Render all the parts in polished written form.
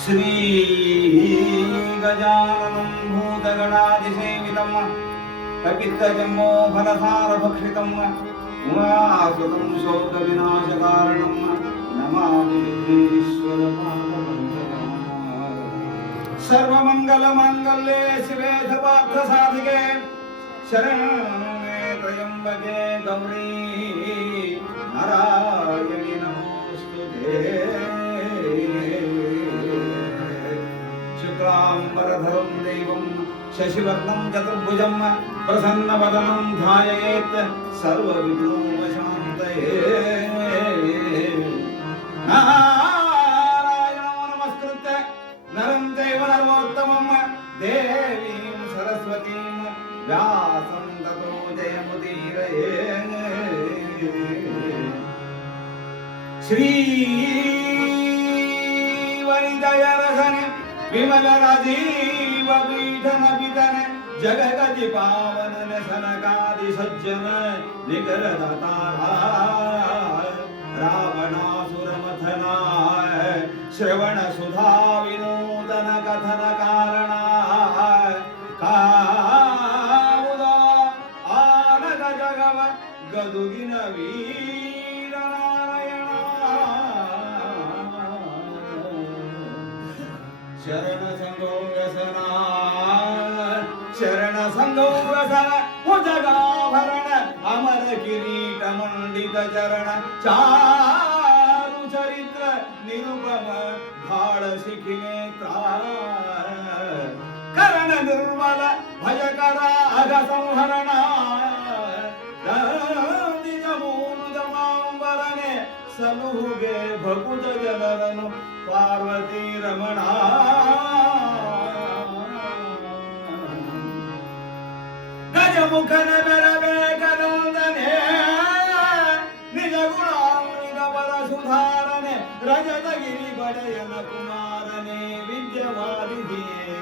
ಶ್ರೀ ಗಜಾನನಂ ಭೂತಗಣಾಧಿಸೇವಿತಂ ಕಪಿತ್ತಜಂಬೋ ಫಲಸಾರ ಭಕ್ಷಿತಂ ಉಮಾಸುತಂ ಶೋಕ ವಿನಾಶಕಾರಣಂ ನಮಾಮಿ ವಿಘ್ನೇಶ್ವರ ಪಾದಪಂಕಜಂ. ಸರ್ವಮಂಗಲ ಮಾಂಗಲ್ಯೆ ಶಿವೆ ಸರ್ವಾರ್ಥ ಸಾಧಿಕೆ ಶರಣೇ ತ್ರ್ಯಂಬಕೆ ಗೌರಿ ನಾರಾಯಣಿ ನಮೋಸ್ತುತೇ. ಶುಕ್ಲಾಂಬರಧರಂ ದೇವಂ ಶಶಿವರ್ಣಂ ಚತುರ್ಭುಜಂ ಪ್ರಸನ್ನವದನಂ ಧ್ಯಾಯೇತ್ ಸರ್ವವಿಘ್ನೋಪಶಾಂತಯೇ. ನಾರಾಯಣೋ ನಮಸ್ಕೃತ್ಯ ನರಂ ಚೈವ ನರೋತ್ತಮಂ ದೇವೀಂ ಸರಸ್ವತೀಂ ವ್ಯಾಸಂ ತತೋ ಜಯಮುದೀರಯೇ. ಶ್ರೀ ವನಿತಯರಸನೆ ವಿಮಲ ರಾಜೀವ ಪೀಠನ ಪಿತನ ಜಗಗತಿ ಪಾವನ ಸನಕಾದಿ ಸಜ್ಜನ ನಿಖರ ದಾತಾರ ರಾವಣಾಸುರ ಮಥನ ಶ್ರವಣ ಸುಧಾ ವಿನೂತನ ಕಥನ ಕಾರಣ ಕಾವುದ ಆನದ ಜಗವ ಗದುಗಿನ ವೀರ ನಾರಾಯಣ. ಶರಣ ಸಂಗೋ ವ್ಯಸನ ಶರಣ ಸಂಗೋ ವ್ಯಸನ ಭುಜಗಾಭರಣ ಅಮರ ಕಿರೀಟ ಮಂಡಿತ ಚರಣ ಚಾರು ಚರಿತ್ರ ನಿರುಪಮ ಭಾಳ ಶಿಖಿನೇತ್ರ ಕರಣ ನಿರ್ಮಲ ಭಯಕರ ಅಗ ಸಂಹರಣ ನಿಜ ಮೂರುದ ಮಾಂಬರನೆ ಸಲುಹುಗೆ ಭಕುತ ಜನರನು ಪಾರ್ವತಿ ರಮಣ. ಗಜಮುಖನ ಬೆರಬೇಕದಂದನೆ ನಿಜ ಗುಣಾಮೃತವರ ಸುಧಾರನೆ ರಜತಗಿರಿ ಬಡೆಯನ ಕುಮಾರನೆ ವಿದ್ಯವಾದಿಯೇ.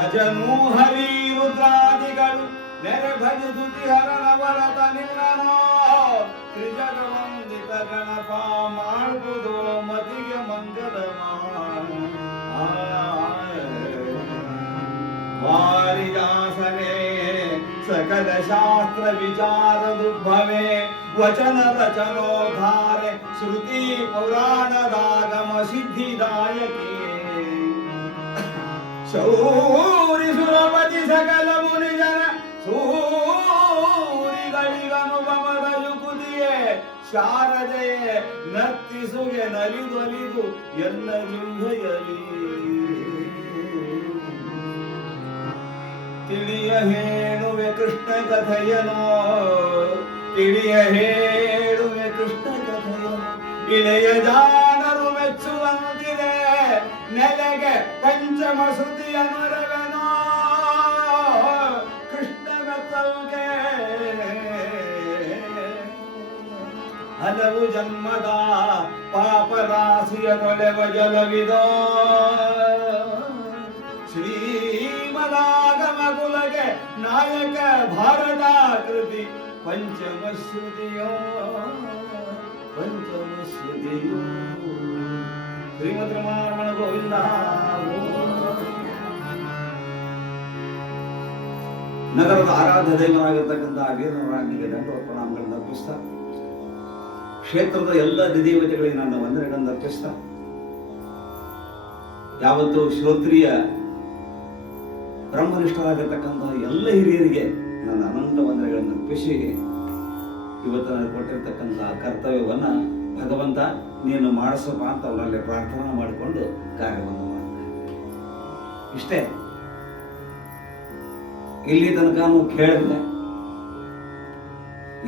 ಅಜನು ಹರಿ ರುದ್ರಾದಿಗಳು ನೆರೆ ಭಜುತಿ ಹರನವರತ ನಿನ್ನನೋ ತ್ರಿಜಗವಂದಿತ ಗಣಪ ಮಾಡುವುದು ಮತಿಗೆ ಮಂಗಲ ವಾರಿದಾಸನೆ ಸಕಲ ಶಾಸ್ತ್ರ ವಿಚಾರ ದುರ್ಭವೆ ವಚನ ರಚನೋದ್ಧಾರೆ ಶ್ರುತಿ ಪುರಾಣದಾಗಮ ಸಿದ್ಧಿದಾಯಕಿ ಶೌರಿ ಸುರಪತಿ ಸಕಲ ಮುನಿಜನ ಸೂರಿಗಳಿಗನುಗಮದ ಯುಕುತಿಯೇ ಶಾರದೆಯೇ ನರ್ತಿಸುಗೆ ನಲಿದೊಲಿದು ಎಲ್ಲ ಜುಂಧಯಲಿ. ತಿಳಿಯ ಹೇಳುವೆ ಕೃಷ್ಣ ಕಥೆಯನೋ ತಿಳಿಯ ಹೇಳುವೆ ಕೃಷ್ಣ ಕಥೆಯನೋ ಇಳೆಯ ಜಾನರು ಮೆಚ್ಚುವಂತಿದೆ ನೆಲೆಗೆ ಪಂಚಮ ಶ್ರುತಿಯ ಮರವೆನೋ ಕೃಷ್ಣ ಮೆತ್ತಲ್ಗೆ ಹಲವು ಜನ್ಮದ ಪಾಪರಾಶಿಯ ತೊಳೆವ ಜಲವಿದೋ ಶ್ರೀಮದಾಗಮ ಕುಲಗೆ ನಾಯಕ ಭಾರತ ಕೃತಿ ಪಂಚಮ ಶ್ರುತಿಯೋ ಪಂಚಮ ಶ್ರುತಿಯೋ. ಶ್ರೀಮದ್ ರಮಣ ಗೋವಿಂದ. ನಗರದ ಆರಾಧ್ಯ ದೈವರಾಗಿರ್ತಕ್ಕಂಥ ವೀರನಾರಾಯಣನಿಗೆ ದಂಡ ಪ್ರಣಾಮಗಳನ್ನು ಅರ್ಪಿಸ್ತಾ ಕ್ಷೇತ್ರದ ಎಲ್ಲ ದೇವತೆಗಳಿಗೆ ನನ್ನ ವಂದನೆಗಳನ್ನು ಅರ್ಪಿಸ್ತಾ ಯಾವತ್ತು ಶ್ರೋತ್ರಿಯ ಬ್ರಹ್ಮನಿಷ್ಠರಾಗಿರ್ತಕ್ಕಂಥ ಎಲ್ಲ ಹಿರಿಯರಿಗೆ ನನ್ನ ಅನಂತ ವಂದನೆಗಳನ್ನು ಅರ್ಪಿಸಿ ಇವತ್ತು ನನಗೆ ಕೊಟ್ಟಿರ್ತಕ್ಕಂಥ ಕರ್ತವ್ಯವನ್ನ ಭಗವಂತ ನೀನು ಮಾಡಿಸಪ್ಪ ಅಂತ ಅವರಲ್ಲಿ ಪ್ರಾರ್ಥನೆ ಮಾಡಿಕೊಂಡು ಕಾರ್ಯವನ್ನು ಮಾಡ್ತೇನೆ. ಇಷ್ಟೇ. ಇಲ್ಲಿ ತನಕ ಕೇಳಿದೆ,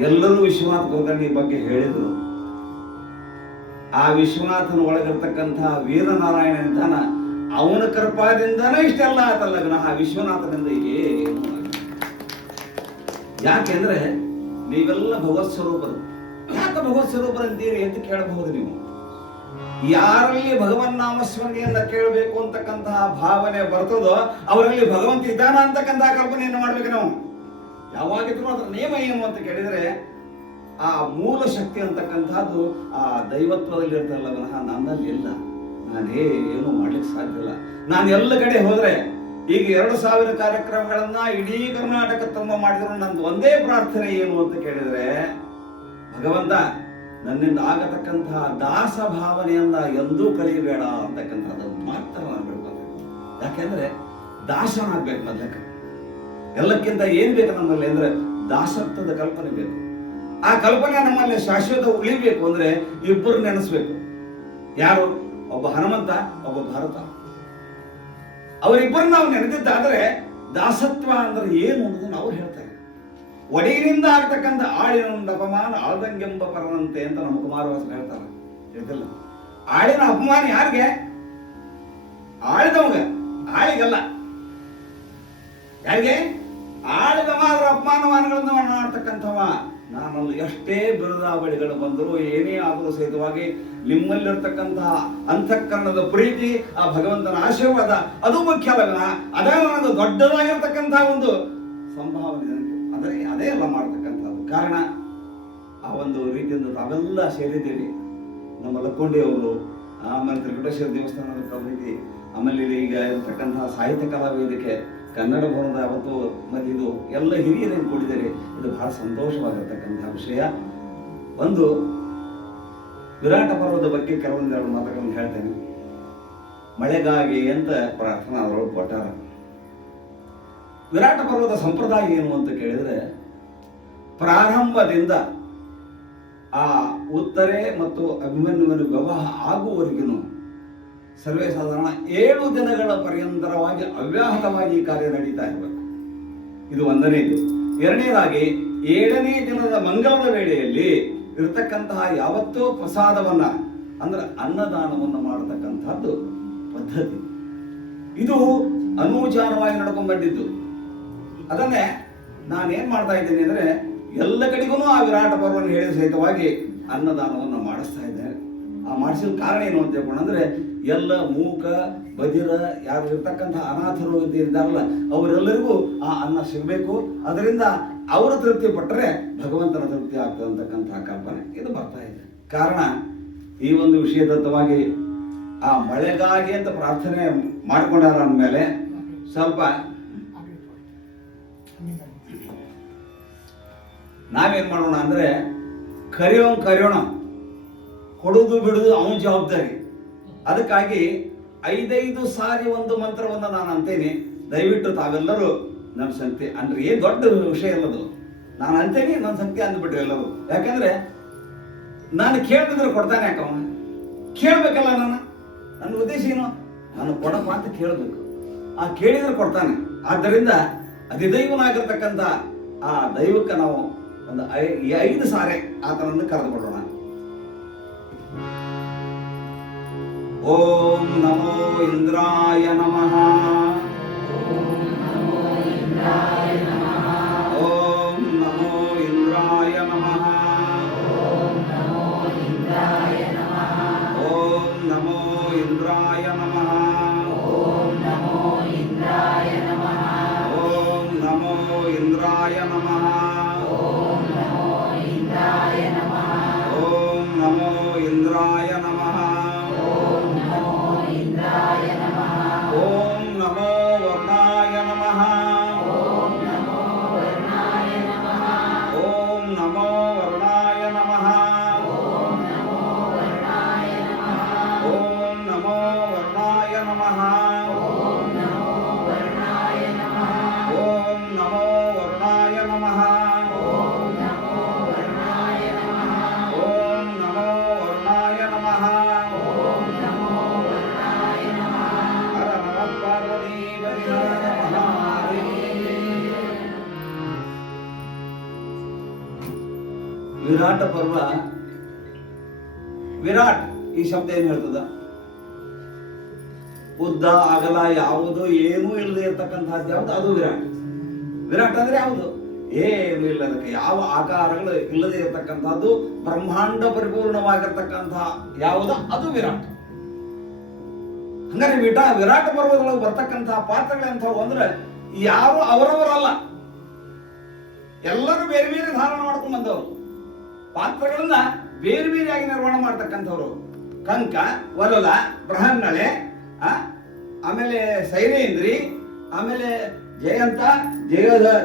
ಎಲ್ಲರೂ ವಿಶ್ವನಾಥ್ ಕುಲಕರ್ಣಿ ಬಗ್ಗೆ ಹೇಳಿದ್ರು. ಆ ವಿಶ್ವನಾಥನ ಒಳಗಿರ್ತಕ್ಕಂತಹ ವೀರನಾರಾಯಣ ಅಂತಾನ ಅವನ ಕೃಪಾದಿಂದನೇ ಇಷ್ಟೆಲ್ಲ ಆತಲ್ಲ ವಿನಃ ವಿಶ್ವನಾಥನಿಂದ ಏನು. ಯಾಕೆಂದ್ರೆ ನೀವೆಲ್ಲ ಭಗವತ್ ಸ್ವರೂಪರು. ಯಾಕೆ ಭಗವತ್ ಸ್ವರೂಪರಂತೀರಿ ಅಂತ ಕೇಳಬಹುದು ನೀವು. ಯಾರಲ್ಲಿ ಭಗವನ್ ನಾಮಸ್ಮರಣೆಯನ್ನ ಕೇಳಬೇಕು ಅಂತಕ್ಕಂತಹ ಭಾವನೆ ಬರ್ತದೋ ಅವರಲ್ಲಿ ಭಗವಂತ ಇದ್ದಾನ ಅಂತಕ್ಕಂತಹ ಕಲ್ಪನೆಯನ್ನು ಮಾಡ್ಬೇಕು ನಾವು. ಯಾವಾಗಿದ್ರು ಅದರ ನಿಯಮ ಏನು ಅಂತ ಕೇಳಿದ್ರೆ ಆ ಮೂಲ ಶಕ್ತಿ ಅಂತಕ್ಕಂಥದ್ದು ಆ ದೈವತ್ವದಲ್ಲಿ ಇರ್ತಲ್ಲ ವಿನಃ ನನ್ನಲ್ಲಿ ಇಲ್ಲ. ನಾನೇನು ಮಾಡ್ಲಿಕ್ಕೆ ಸಾಧ್ಯ ಇಲ್ಲ. ನಾನು ಎಲ್ಲ ಕಡೆ ಹೋದ್ರೆ ಈಗ 2000 ಕಾರ್ಯಕ್ರಮಗಳನ್ನ ಇಡೀ ಕರ್ನಾಟಕ ತುಂಬ ಮಾಡಿದ್ರು ನಂದು ಒಂದೇ ಪ್ರಾರ್ಥನೆ ಏನು ಅಂತ ಕೇಳಿದ್ರೆ, ಭಗವಂತ ನನ್ನಿಂದ ಆಗತಕ್ಕಂತಹ ದಾಸ ಭಾವನೆಯನ್ನ ಎಂದೂ ಕಲಿಯಬೇಡ ಅಂತಕ್ಕಂಥದ್ದನ್ನು ಮಾತ್ರ ನಾನು ಬಿಡ್ಬಾರ್ದು. ಯಾಕೆಂದ್ರೆ ದಾಸನಾಗ್ಬೇಕು ಮೊದಲಕ್ಕೆ. ಎಲ್ಲಕ್ಕಿಂತ ಏನ್ ಬೇಕು ನಮ್ಮಲ್ಲಿ ಅಂದ್ರೆ ದಾಸತ್ವದ ಕಲ್ಪನೆ ಬೇಕು. ಆ ಕಲ್ಪನೆ ನಮ್ಮಲ್ಲಿ ಶಾಶ್ವತ ಉಳಿಬೇಕು ಅಂದ್ರೆ ಇಬ್ಬರು ನೆನೆಸ್ಬೇಕು. ಯಾರು? ಒಬ್ಬ ಹನುಮಂತ, ಒಬ್ಬ ಭರತ. ಅವರಿಬ್ಬರು ನಾವು ನೆನೆದಿದ್ದಾದ್ರೆ ದಾಸತ್ವ ಅಂದ್ರೆ ಏನು ಅನ್ನೋದನ್ನು ಅವ್ರು ಹೇಳ್ತಾರೆ. ಒಡೆಯನಿಂದ ಆಗ್ತಕ್ಕಂಥ ಆಳಿನೊಂದು ಅಪಮಾನ ಆಳ್ದಂಗೆಂಬ ಪರನಂತೆ ಅಂತ ನಮ್ಮ ಕುಮಾರವ್ಯಾಸರು ಹೇಳ್ತಾರೆ. ಹೇಳ್ತಿಲ್ಲ, ಆಳಿನ ಅಪಮಾನ ಯಾರಿಗೆ? ಆಳಿದವಂಗ, ಆಳಿಗಲ್ಲ. ಯಾರಿಗೆ? ಆಳಿದ ಮಾತ್ರ ಅಪಮಾನಮಾನಗಳನ್ನು ಮಾಡ್ತಕ್ಕಂಥವ. ನಾನಲ್ಲಿ ಎಷ್ಟೇ ಬಿರುದಾವಳಿಗಳು ಬಂದರೂ ಏನೇ ಆದರೂ ಸಹಿತವಾಗಿ ನಿಮ್ಮಲ್ಲಿರ್ತಕ್ಕಂತಹ ಅಂತಃಕರಣದ ಪ್ರೀತಿ, ಆ ಭಗವಂತನ ಆಶೀರ್ವಾದ ಅದು ಮುಖ್ಯ ಅಲ್ಲ. ಅದೇ ನನಗೆ ದೊಡ್ಡದಾಗಿರ್ತಕ್ಕಂತಹ ಒಂದು ಸಂಭಾವನೆ. ಅದೇ ಎಲ್ಲ ಮಾಡ್ತಕ್ಕಂಥದ್ದು ಕಾರಣ. ಆ ಒಂದು ರೀತಿಯಿಂದ ತಾವೆಲ್ಲ ಸೇರಿದ್ದೀರಿ. ನಮ್ಮ ಲಕ್ಕೊಂಡಿ ಅವರು, ಆಮೇಲೆ ತ್ರಿಕುಟೇಶ್ವರ ದೇವಸ್ಥಾನದ ಕಮಿಟಿ, ಆಮೇಲೆ ಈಗ ಇರ್ತಕ್ಕಂತಹ ಸಾಹಿತ್ಯ ಕಲಾ ವೇದಿಕೆ, ಕನ್ನಡ ಭವನದ ಅವತ್ತು ಮತ್ತೆ ಇದು ಎಲ್ಲ ಹಿರಿಯರೇನು ಕೂಡಿದ್ದಾರೆ. ಇದು ಬಹಳ ಸಂತೋಷವಾಗಿರ್ತಕ್ಕಂತಹ ವಿಷಯ. ಒಂದು ವಿರಾಟ ಪರ್ವದ ಬಗ್ಗೆ ಕೆಲವೊಂದೆರಡು ಮಾತುಗಳನ್ನು ಹೇಳ್ತೇನೆ. ಮಳೆಗಾಗಿ ಅಂತ ಪ್ರಾರ್ಥನಾ ಅವರೊಳಗೆ ಕೊಟ್ಟಾರ. ವಿರಾಟ ಪರ್ವದ ಸಂಪ್ರದಾಯ ಏನು ಅಂತ ಕೇಳಿದ್ರೆ, ಪ್ರಾರಂಭದಿಂದ ಆ ಉತ್ತರೆ ಮತ್ತು ಅಭಿಮನ್ಯುವಿನ ವಿವಾಹ ಆಗುವವರೆಗೂ ಸರ್ವೇ ಸಾಧಾರಣ 7 ದಿನಗಳ ಪರ್ಯಂತರವಾಗಿ ಅವ್ಯಾಹತವಾಗಿ ಈ ಕಾರ್ಯ ನಡೀತಾ ಇರಬೇಕು. ಇದು ಒಂದನೇದು. ಎರಡನೇದಾಗಿ 7ನೇ ದಿನದ ಮಂಗಲದ ವೇಳೆಯಲ್ಲಿ ಇರತಕ್ಕಂತಹ ಯಾವತ್ತೋ ಪ್ರಸಾದವನ್ನ ಅಂದ್ರೆ ಅನ್ನದಾನವನ್ನು ಮಾಡತಕ್ಕಂಥದ್ದು ಪದ್ಧತಿ. ಇದು ಅನೂಚಾನವಾಗಿ ನಡ್ಕೊಂಡು ಬಂದಿದ್ದು. ಅದನ್ನೇ ನಾನೇನ್ ಮಾಡ್ತಾ ಇದ್ದೇನೆ ಅಂದ್ರೆ ಎಲ್ಲ ಕಡೆಗೂ ಆ ವಿರಾಟ ಪರ್ವವನ್ನು ಹೇಳಿದ ಸಹಿತವಾಗಿ ಅನ್ನದಾನವನ್ನು ಮಾಡಿಸ್ತಾ ಇದ್ದೇನೆ. ಆ ಮಾಡಿಸಿದ ಕಾರಣ ಏನು ಅಂತ ಹೇಳ್ಕೊಂಡ್ರೆ, ಎಲ್ಲ ಮೂಕ ಬದಿರ ಯಾರು ಇರ್ತಕ್ಕಂತಹ ಅನಾಥರು ಇದ್ದಾರಲ್ಲ ಅವರೆಲ್ಲರಿಗೂ ಆ ಅನ್ನ ಸಿಗಬೇಕು. ಅದರಿಂದ ಅವರ ತೃಪ್ತಿ ಪಟ್ಟರೆ ಭಗವಂತನ ತೃಪ್ತಿ ಆಗ್ತದೆ ಅಂತಕ್ಕಂತಹ ಕಲ್ಪನೆ ಇದು ಬರ್ತಾ ಇದೆ. ಕಾರಣ ಈ ಒಂದು ವಿಷಯದತ್ತವಾಗಿ ಆ ಮಳೆಗಾಗಿ ಅಂತ ಪ್ರಾರ್ಥನೆ ಮಾಡಿಕೊಂಡಾರ ಅಂದಮೇಲೆ ಸ್ವಲ್ಪ ನಾವೇನ್ ಮಾಡೋಣ ಅಂದ್ರೆ ಕರೆಯೋಣ, ಕೊಡುದು ಬಿಡುದು ಅವನ ಜವಾಬ್ದಾರಿ. ಅದಕ್ಕಾಗಿ 5 ಸಾರಿ ಒಂದು ಮಂತ್ರವನ್ನು ನಾನು ಅಂತೇನೆ. ದಯವಿಟ್ಟು ತಾವೆಲ್ಲರೂ ನನ್ನ ಸಂಖ್ಯೆ ಅಂದ್ರೆ ಏನ್ ದೊಡ್ಡ ವಿಷಯ ಅಲ್ಲದು. ನಾನು ಅಂತೇನೆ ನನ್ನ ಸಂಖ್ಯೆ ಅಂದ್ಬಿಟ್ರಿ ಎಲ್ಲರೂ. ಯಾಕಂದ್ರೆ ನಾನು ಕೇಳ್ತಿದ್ರೆ ಕೊಡ್ತಾನೆ. ಯಾಕವ ಕೇಳ್ಬೇಕಲ್ಲ. ನನ್ನ ಉದ್ದೇಶ ಏನು? ನಾನು ಕೊಡಪ್ಪ ಅಂತ ಕೇಳಬೇಕು. ಆ ಕೇಳಿದ್ರೆ ಕೊಡ್ತಾನೆ. ಆದ್ದರಿಂದ ಅಧಿದೈವನಾಗಿರ್ತಕ್ಕಂಥ ಆ ದೈವಕ್ಕೆ ನಾವು ಒಂದು 5 ಸಾರಿ ಆತನನ್ನು ಕರೆದುಕೊಳ್ಳೋಣ. ಓಂ ನಮೋ ಇಂದ್ರಾಯ ನಮಃ. ಓಂ ನಮೋ ಇಂದ್ರಾಯ ನಮಃ. ಓಂ ನಮೋ ಇಂದ್ರಾಯ ನಮಃ. ಓಂ ನಮೋ ಇಂದ್ರಾಯ ನಮಃ. ಓಂ ನಮೋ ಇಂದ್ರಾಯ ನಮಃ. ಓಂ ನಮೋ ಇಂದ್ರಾಯ ನಮಃ. ಓಂ ನಮೋ ಇಂದ್ರಾಯ ನಮಃ. ಓಂ ನಮೋ ಇಂದ್ರಾಯ ನಮಃ. ಓಂ ನಮೋ ಇಂದ್ರಾಯ ನಮಃ. ಓಂ ನಮೋ ವರ್ಣಾಯ ನಮಃ. ಓಂ ನಮೋ ವರ್ಣಾಯ ನಮಃ. ಓಂ ನಮೋ ವರ್ಣಾಯ ನಮಃ. ಓಂ ನಮೋ ವರ್ಣಾಯ ನಮಃ. ಓಂ ನಮೋ ವರ್ಣಾಯ ನಮಃ. ಓಂ ನಮೋ ವರ್ಣಾಯ ನಮಃ. ಓಂ ನಮೋ ವರ್ಣಾಯ ನಮಃ. ಓಂ ನಮೋ ವರ್ಣಾಯ ನಮಃ. ಓಂ ನಮೋ ವರ್ಣಾಯ ನಮಃ. ಓಂ ನಮೋ ವರ್ಣಾಯ ನಮಃ. ಹರ ನಮಃ ಪಾರ್ವತೀ ಪರಿಹರ ಮಹಾದೇವ. ವಿರಾಟ ಪರ್ವ. ವಿರಾಟ್ ಈ ಶಬ್ದ ಏನು ಹೇಳ್ತದ? ಉದ್ದ ಅಗಲ ಯಾವುದು ಏನೂ ಇಲ್ಲದೆ ಇರ್ತಕ್ಕಂಥದ್ದು ಯಾವುದು? ಅದು ವಿರಾಟ್. ವಿರಾಟ್ ಅಂದ್ರೆ ಯಾವುದು? ಏನು ಇಲ್ಲ, ಅದಕ್ಕೆ ಯಾವ ಆಕಾರಗಳು ಇಲ್ಲದೆ ಇರತಕ್ಕಂಥದ್ದು, ಬ್ರಹ್ಮಾಂಡ ಪರಿಪೂರ್ಣವಾಗಿರ್ತಕ್ಕಂತಹ ಯಾವುದು? ಅದು ವಿರಾಟ್. ಹಂಗಾರೆ ವಿರಾಟ ಪರ್ವದೊಳಗೆ ಬರ್ತಕ್ಕಂತಹ ಪಾತ್ರಗಳಂಥವು ಅಂದ್ರೆ ಯಾರು ಅವರವರಲ್ಲ, ಎಲ್ಲರೂ ಬೇರೆ ಬೇರೆ ಧಾರಣ ಮಾಡ್ಕೊಂಡ್ ಬಂದವರು. ಪಾತ್ರಗಳನ್ನ ಬೇರೆ ಬೇರೆಯಾಗಿ ನಿರ್ವಹಣೆ ಮಾಡ್ತಕ್ಕಂಥವ್ರು. ಕಂಕ, ವಲಲ, ಬೃಹನ್ನಳೆ, ಆಮೇಲೆ ಸೈನೇಂದ್ರಿ, ಆಮೇಲೆ ಜಯಂತ,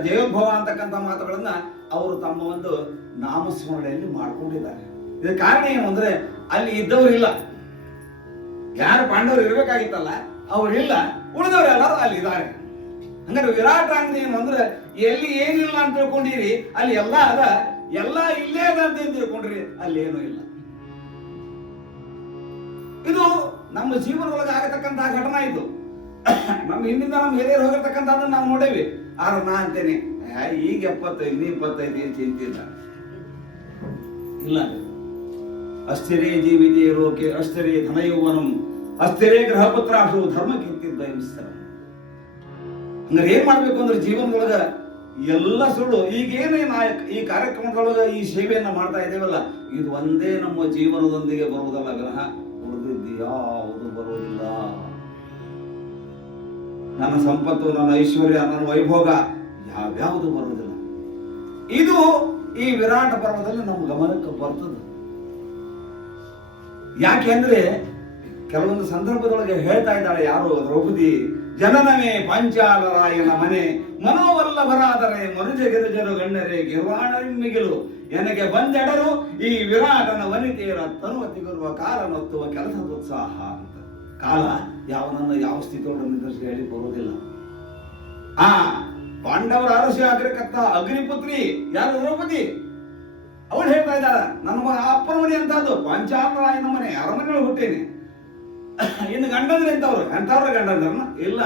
ಜಯೋದ್ಭವ ಅಂತಕ್ಕಂಥ ಮಾತುಗಳನ್ನ ಅವರು ತಮ್ಮ ಒಂದು ನಾಮಸ್ಮರಣೆಯಲ್ಲಿ ಮಾಡ್ಕೊಂಡಿದ್ದಾರೆ. ಇದಕ್ಕೆ ಕಾರಣ ಏನು ಅಂದ್ರೆ ಅಲ್ಲಿ ಇದ್ದವರು ಇಲ್ಲ. ಯಾರು ಪಾಂಡವರು ಇರ್ಬೇಕಾಗಿತ್ತಲ್ಲ ಅವ್ರಿಲ್ಲ, ಉಳಿದವರು ಎಲ್ಲರೂ ಅಲ್ಲಿ ಇದ್ದಾರೆ. ಹಂಗಾರೆ ವಿರಾಟ ಅಂದ್ರೆ ಏನು ಅಂದ್ರೆ ಎಲ್ಲಿ ಏನಿಲ್ಲ ಅಂತ ತಿಳ್ಕೊಂಡಿರಿ, ಅಲ್ಲಿ ಎಲ್ಲ ಅದ. ಎಲ್ಲ ಇಲ್ಲೇ ಅದ ಅಂತ ತಿಳ್ಕೊಂಡ್ರಿ, ಅಲ್ಲಿ ಏನೂ ಇಲ್ಲ. ಇದು ನಮ್ಮ ಜೀವನದೊಳಗೆ ಆಗತಕ್ಕಂತಹ ಘಟನಾ. ಇದು ನಮ್ಮ ಹಿಂದಿಂದ ನಮ್ಮ ಹಿರಿಯರು ಹೋಗಿರ್ತಕ್ಕಂಥದ್ದನ್ನು ನಾವು ನೋಡೇವಿ. ಆದ್ರೆ ನಾ ಅಂತೇನೆ, ಈಗ 75 25 ಏನ್ ಚಿಂತಿಲ್ಲ ಇಲ್ಲ. ಅಸ್ಥಿರೇ ಜೀವಿತೇ ಲೋಕೆ ಅಸ್ಥಿರೇ ಧನಯೌವನಂ ಅಸ್ಥಿರೇ ಗೃಹಪುತ್ರಾಶು ಧರ್ಮ ಕೀರ್ತಿದ್ದ ಮಿಸ್ತರ. ಹಂಗಾರೆ ಏನ್ ಮಾಡ್ಬೇಕು ಅಂದ್ರೆ ಜೀವನದೊಳಗ ಎಲ್ಲ ಸುಳ್ಳು. ಈಗೇನೇ ಈ ಕಾರ್ಯಕ್ರಮದೊಳಗ ಈ ಸೇವೆಯನ್ನ ಮಾಡ್ತಾ ಇದ್ದೇವಲ್ಲ, ಇದು ಒಂದೇ ನಮ್ಮ ಜೀವನದೊಂದಿಗೆ ಬರುವುದಲ್ಲ ವಿನಃ ಉಳಿದಿದ್ದು ಯಾವುದು ಬರುವುದಿಲ್ಲ. ನನ್ನ ಸಂಪತ್ತು, ನನ್ನ ಐಶ್ವರ್ಯ, ನನ್ನ ವೈಭೋಗ ಯಾವ್ಯಾವುದು ಬರುವುದಿಲ್ಲ. ಇದು ಈ ವಿರಾಟ ಪರ್ವದಲ್ಲಿ ನಮ್ಮ ಗಮನಕ್ಕೆ ಬರ್ತದೆ. ಯಾಕೆ ಅಂದ್ರೆ ಕೆಲವೊಂದು ಸಂದರ್ಭದೊಳಗೆ ಹೇಳ್ತಾ ಇದ್ದಾಳೆ ಯಾರು, ದ್ರೌಪದಿ, ಜನನವೇ ಪಾಂಚಾಲರಾಯನ ಮನೆ ಮನೋವಲ್ಲಭರಾದರೆ ಮನುಜ ಗಿರಿಜರು ಗಣ್ಯರೇ ಗಿರ್ವಾಣರಿಮ್ಮಿಗಿಲು ನನಗೆ ಬಂದೆಡರು ಈ ವಿರಾಟನ ವನಿತೆಯರ ತನುವತಿಗಿರುವ ಕಾಲ ನೊತ್ತುವ ಕೆಲಸದ ಉತ್ಸಾಹ ಅಂತ. ಕಾಲ ಯಾವನನ್ನ ಯಾವ ಸ್ಥಿತಿಯೊಳಗೆ ನಿಂದಿಸಿ ಹೇಳಿ ಬರುವುದಿಲ್ಲ. ಪಾಂಡವರ ಅರಸಿ ಆಗಿರಕತ್ತ ಅಗ್ನಿಪುತ್ರಿ ಯಾರು, ದ್ರೌಪದಿ. ಅವಳು ಹೇಳ್ತಾ ಇದ್ದಾಳ, ನನ್ನ ಅಪ್ಪನ ಮನೆ ಅಂತದ್ದು ಪಾಂಚಾಲರಾಯನ ಮನೆ, ಅರಮನೆಗಳು ಹುಟ್ಟೇನೆ. ಇನ್ನು ಗಂಡಂದ್ರೆ ಎಂತವ್ರ ಗಂಡಂದ್ರನ್ನ ಇಲ್ಲ,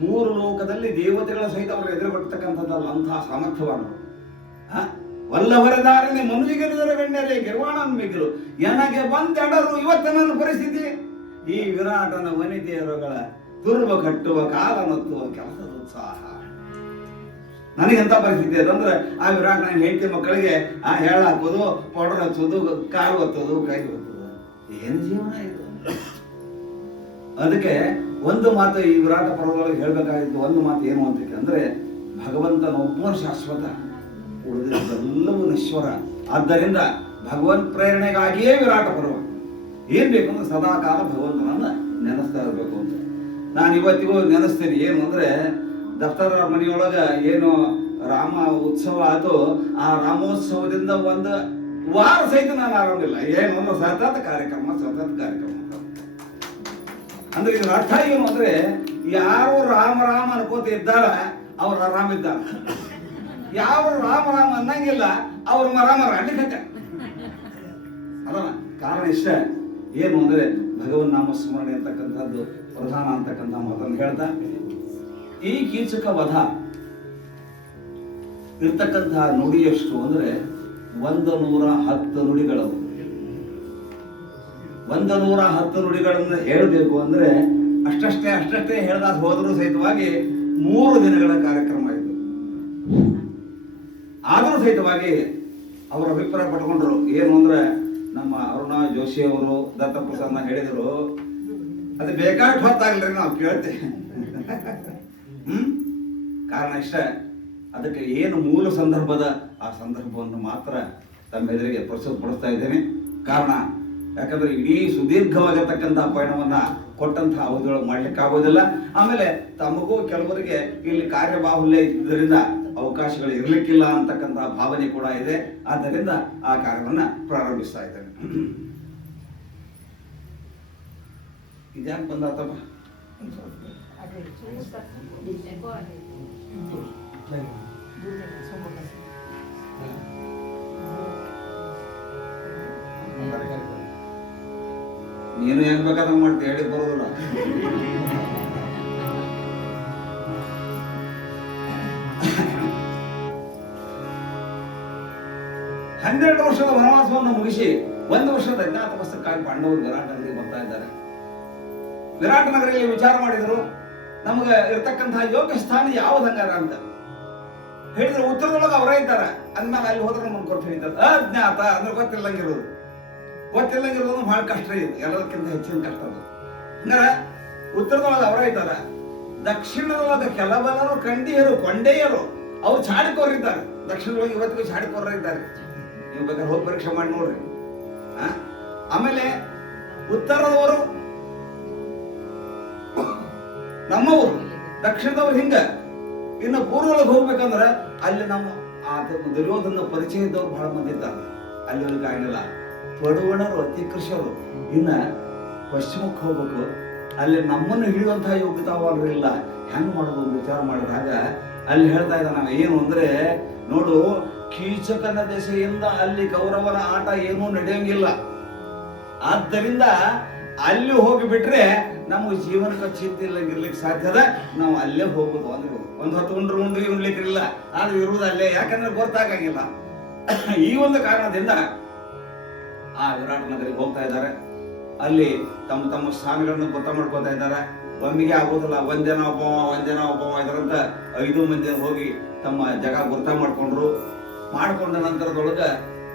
3 ಲೋಕದಲ್ಲಿ ದೇವತೆಗಳ ಸಹಿತ ಅವರು ಎದುರುಗೊಟ್ಟತಕ್ಕಂಥದ್ದಲ್ಲ, ಅಂತಹ ಸಾಮರ್ಥ್ಯವಾನರು. ವಲ್ಲಭರದಾರನೆ ಮನುಜಿಗಿರಿದರ ಗಣ್ಯರೇ ಗಿರ್ವಾಣನ್ ಮಿಗಿಲು ನನಗೆ ಬಂದೆಡರು. ಇವತ್ತ ನನ್ನ ಪರಿಸ್ಥಿತಿ ಈ ವಿರಾಟನ ವನಿತೆಯರುಗಳ ದುರ್ವ ಕಟ್ಟುವ ಕಾಲ ನೊತ್ತುವ ಕೆಲಸದ ಉತ್ಸಾಹ. ನನಗೆಂತ ಪರಿಸ್ಥಿತಿ ಅದಂದ್ರೆ ಆ ವಿರಾಟನ ಹೆಂಡತಿ ಮಕ್ಕಳಿಗೆ ಹೇಳ ಹಾಕೋದು, ಪೌಡರ್ ಹಚ್ಚೋದು, ಕಾಲು ಒತ್ತೋದು, ಕೈ ಒತ್ತೋದು, ಏನು ಜೀವನ ಇದು. ಅದಕ್ಕೆ ಒಂದು ಮಾತು ಈ ವಿರಾಟ ಪರ್ವದೊಳಗೆ ಹೇಳ್ಬೇಕಾಗಿತ್ತು. ಒಂದು ಮಾತು ಏನು ಅಂತ ಅಂದ್ರೆ ಭಗವಂತನೊಬ್ಬನು ಶಾಶ್ವತ, ಉಳಿದೆಲ್ಲವೂ ನಶ್ವರ. ಆದ್ದರಿಂದ ಭಗವಂತ ಪ್ರೇರಣೆಗಾಗಿಯೇ ವಿರಾಟ ಪರ್ವ. ಏನ್ ಬೇಕು ಅಂದ್ರೆ ಸದಾಕಾಲ ಭಗವಂತನನ್ನ ನೆನೆಸ್ತಾ ಇರಬೇಕು ಅಂತ ನಾನು ಇವತ್ತಿಗೂ ನೆನೆಸ್ತೀನಿ. ಏನು ಅಂದ್ರೆ ದಫ್ತರ ಮನೆಯೊಳಗ ಏನು ರಾಮ ಉತ್ಸವ ಆಯ್ತು, ಆ ರಾಮೋತ್ಸವದಿಂದ 1 ವಾರ ಸಹಿತ ನಾನು ಆರಂಭಿಲ್ಲ. ಏನು ಅಂದ್ರೆ ಸತತ ಕಾರ್ಯಕ್ರಮ ಅಂದ್ರೆ ಇದ್ರ ಅರ್ಥ ಏನು ಅಂದ್ರೆ ಯಾರು ರಾಮ ರಾಮ ಅನ್ಕೋತ ಇದ್ದಾರ ಅವ್ರು ಆರಾಮಿದ್ದಾರ, ಯಾವ ರಾಮ ರಾಮ ಅನ್ನಂಗಿಲ್ಲ ಅವ್ರು ಮರ ಅಡ್ಲಿಕ್ಕೆ ಅಲ್ಲ. ಕಾರಣ ಇಷ್ಟ ಏನು ಅಂದ್ರೆ ಭಗವನ್ ನಾಮಸ್ಮರಣೆ ಅಂತಕ್ಕಂಥದ್ದು ಪ್ರಧಾನ ಅಂತಕ್ಕಂಥ ಮಾತನ್ನು ಹೇಳ್ತಾ, ಈ ಕೀಚಕ ವಧ ಇರ್ತಕ್ಕಂತಹ ನುಡಿ ಎಷ್ಟು ಅಂದ್ರೆ 110 ನುಡಿಗಳವು. 110 ನುಡಿಗಳನ್ನು ಹೇಳಬೇಕು ಅಂದ್ರೆ ಅಷ್ಟಷ್ಟೇ ಹೇಳ್ದಾಗ ಹೋದರೂ ಸಹಿತವಾಗಿ 3 ದಿನಗಳ ಕಾರ್ಯಕ್ರಮ ಇದು. ಆದರೂ ಸಹಿತವಾಗಿ ಅವರು ಅಭಿಪ್ರಾಯ ಪಟ್ಕೊಂಡ್ರು. ಏನು ಅಂದ್ರೆ ನಮ್ಮ ಅರುಣಾ ಜೋಶಿ ಅವರು ದತ್ತಪ್ರಸಾದ್ನ ಹೇಳಿದರು, ಅದು ಬೇಕಾಟ್ ಹೊತ್ತಾಗ್ಲಿ ನಾವು ಕೇಳ್ತೇವೆ. ಕಾರಣ ಇಷ್ಟ. ಅದಕ್ಕೆ ಏನು ಮೂಲ ಸಂದರ್ಭದ ಆ ಸಂದರ್ಭವನ್ನು ಮಾತ್ರ ತಮ್ಮ ಎದುರಿಗೆ ಪ್ರಸ್ತುತಪಡಿಸ್ತಾ ಇದ್ದೇನೆ. ಕಾರಣ ಯಾಕಂದ್ರೆ ಇಡೀ ಸುದೀರ್ಘವಾಗಿರ್ತಕ್ಕಂತಹ ಪಯಣವನ್ನ ಕೊಟ್ಟಂತಹ ಅವಧಿಯೊಳಗೆ ಮಾಡ್ಲಿಕ್ಕೆ ಆಗೋದಿಲ್ಲ. ಆಮೇಲೆ ತಮಗೂ ಕೆಲವರಿಗೆ ಇಲ್ಲಿ ಕಾರ್ಯಬಾಹುಲ್ಯ ಇದ್ದರಿಂದ ಅವಕಾಶಗಳು ಇರ್ಲಿಕ್ಕಿಲ್ಲ ಅಂತಕ್ಕಂತಹ ಭಾವನೆ ಕೂಡ ಇದೆ. ಆದ್ದರಿಂದ ಆ ಕಾರ್ಯವನ್ನ ಪ್ರಾರಂಭಿಸ್ತಾ ಇದ್ದೇನೆ. ಇದ್ಯಾಕೆ ಬಂದಾತಪ್ಪ? ನೀನು ಹೆಂಗ್ ಬೇಕಾದಂಗ ಮಾಡ್ತೀವಿ, ಹೇಳಿ ಬರೋದಿಲ್ಲ. ಹನ್ನೆರಡು ವರ್ಷದ ವನವಾಸವನ್ನು ಮುಗಿಸಿ ಒಂದು ವರ್ಷದ ಅಜ್ಞಾತವಾಸಕ್ಕಾಗಿ ಪಾಂಡವರು ವಿರಾಟ ನಗರಿಗೆ ಬರ್ತಾ ಇದ್ದಾರೆ. ವಿರಾಟ ನಗರಿಯಲ್ಲಿ ವಿಚಾರ ಮಾಡಿದರು, ನಮಗೆ ಇರ್ತಕ್ಕಂತಹ ಯೋಗ್ಯ ಸ್ಥಾನ ಯಾವುದಂಗಾರ ಅಂತ ಹೇಳಿದ್ರೆ ಉತ್ತರದೊಳಗೆ ಅವರೇ ಇದ್ದಾರೆ. ಅಂದ್ಮೇಲೆ ಅಲ್ಲಿ ಹೋದ್ರೆ ನಮ್ಮನ್ನು ಕೊಟ್ಟು ಹೇಳಿದ್ದಾರೆ. ಅಜ್ಞಾತ ಅಂದ್ರೆ ಗೊತ್ತಿಲ್ಲಂಗಿರೋದು ಬಹಳ ಕಷ್ಟ ಇದೆ, ಎಲ್ಲದಕ್ಕಿಂತ ಹೆಚ್ಚಿನ ಕಷ್ಟ ಅದು. ಹಂಗಾರೆ ಉತ್ತರದೊಳಗೆ ಅವರೇ ಇದ್ದಾರೆ. ದಕ್ಷಿಣದೊಳಗೆ ಕೆಲವರರು ಕೊಂಡೆಯರು ಅವ್ರು ಚಾಡಿಕೋರಿದ್ದಾರೆ. ದಕ್ಷಿಣದೊಳಗೆ ಇವತ್ತಿಗೂ ಚಾಡಿಕೋರರು ಇದ್ದಾರೆ. ನೀವು ಬೇಕಾದ್ರೆ ಹೋಗಿ ಪರೀಕ್ಷೆ ಮಾಡಿ ನೋಡ್ರಿ. ಆಮೇಲೆ ಉತ್ತರದವರು ನಮ್ಮವರು, ದಕ್ಷಿಣದವ್ರು ಹಿಂಗ. ಇನ್ನು ಪೂರ್ವೊಳಗೆ ಹೋಗ್ಬೇಕಂದ್ರೆ ಅಲ್ಲಿ ನಮ್ಮ ದುರ್ಯೋಧನ ಪರಿಚಯ ಇದ್ದವ್ರು ಬಹಳ ಮಂದಿ ಇದ್ದಾರೆ. ಅಲ್ಲಿ ಅವ್ರಿಗೆ ಆಗಲಿಲ್ಲ. ಪಡುವಣರು ಅತಿಕೃಷರು. ಇನ್ನ ಪಶ್ಚಿಮಕ್ಕೆ ಹೋಗ್ಬೇಕು, ಅಲ್ಲಿ ನಮ್ಮನ್ನು ಹಿಡಿಯುವಂತಹ ಯೋಗ್ಯತಾವಾದ್ರು ಇಲ್ಲ. ಹೆಂಗ್ ಮಾಡೋದು ಒಂದು ವಿಚಾರ ಮಾಡಿದಾಗ ಅಲ್ಲಿ ಹೇಳ್ತಾ ಇದ್ದ ನಾವು ಏನು ಅಂದ್ರೆ, ನೋಡು, ಕೀಚಕನ ದೆಸೆಯಿಂದ ಅಲ್ಲಿ ಕೌರವನ ಆಟ ಏನೂ ನಡೆಯಂಗಿಲ್ಲ. ಆದ್ದರಿಂದ ಅಲ್ಲಿ ಹೋಗಿಬಿಟ್ರೆ ನಮಗೆ ಜೀವನಕ್ಕೆ ಚಿಂತೆ ಇರ್ಲಿಕ್ಕೆ ಸಾಧ್ಯದ. ನಾವು ಅಲ್ಲೇ ಹೋಗುದು ಅಂದ್ರೆ ಒಂದು ಹೊತ್ತು ಉಂಡ್ರು ಉಣ್ಲಿಕ್ಕಿಲ್ಲ, ಆದ್ರೆ ಇರುವುದು ಅಲ್ಲೇ. ಯಾಕಂದ್ರೆ ಗೊತ್ತಾಗಂಗಿಲ್ಲ. ಈ ಒಂದು ಕಾರಣದಿಂದ ಆ ವಿರಾಟ ನಗರಿಗೆ ಹೋಗ್ತಾ ಇದ್ದಾರೆ. ಅಲ್ಲಿ ತಮ್ಮ ಸ್ಥಾನಗಳನ್ನು ಗೊತ್ತ ಮಾಡ್ಕೋತಾ ಇದ್ದಾರೆ. ಒಮ್ಮಿಗೆ ಆಗೋದಿಲ್ಲ, ಒಂದೇನ ಒಬ್ಬ ಇದರಂತ 5 ಮಂದಿ ಹೋಗಿ ತಮ್ಮ ಜಾಗ ಗುರ್ತ ಮಾಡ್ಕೊಂಡ ನಂತರದೊಳಗೆ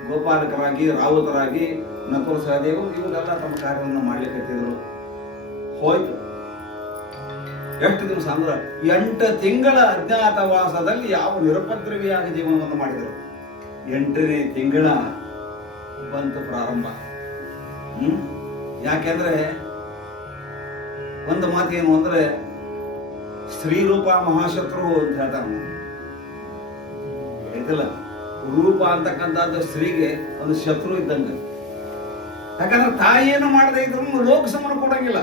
ಗೋಪಾಲಕರಾಗಿ, ರಾವುತರಾಗಿ, ನಕುಲ ಸಹದೇವರು ಇವರೆಲ್ಲ ತಮ್ಮ ಕಾರ್ಯವನ್ನು ಮಾಡ್ಲಿಕ್ಕತ್ತಿದ್ರು. ಹೋಯ್ತು. ಎಷ್ಟು ದಿವಸ ಅಂದ್ರೆ 8 ತಿಂಗಳ ಅಜ್ಞಾತವಾಸದಲ್ಲಿ ಯಾವ ನಿರುಪದ್ರವಿಯಾಗಿ ಜೀವನವನ್ನು ಮಾಡಿದರು. 8ನೇ ತಿಂಗಳ ಬಂತು ಪ್ರಾರಂಭ. ಯಾಕೆಂದ್ರೆ ಒಂದು ಮಾತೇನು ಅಂದ್ರೆ, ಸ್ತ್ರೀ ರೂಪ ಮಹಾಶತ್ರು ಅಂತ ಹೇಳ್ತಾರ. ಆಯ್ತಲ್ಲ, ರೂಪ ಅಂತಕ್ಕಂಥದ್ದು ಸ್ತ್ರೀಗೆ ಒಂದು ಶತ್ರು ಇದ್ದಂಗೆ. ಯಾಕಂದ್ರೆ ತಾಯಿಯನ್ನು ಮಾಡದೇ ಇದ್ರು ಲೋಕ ಸಮನ ಕೊಡಂಗಿಲ್ಲ.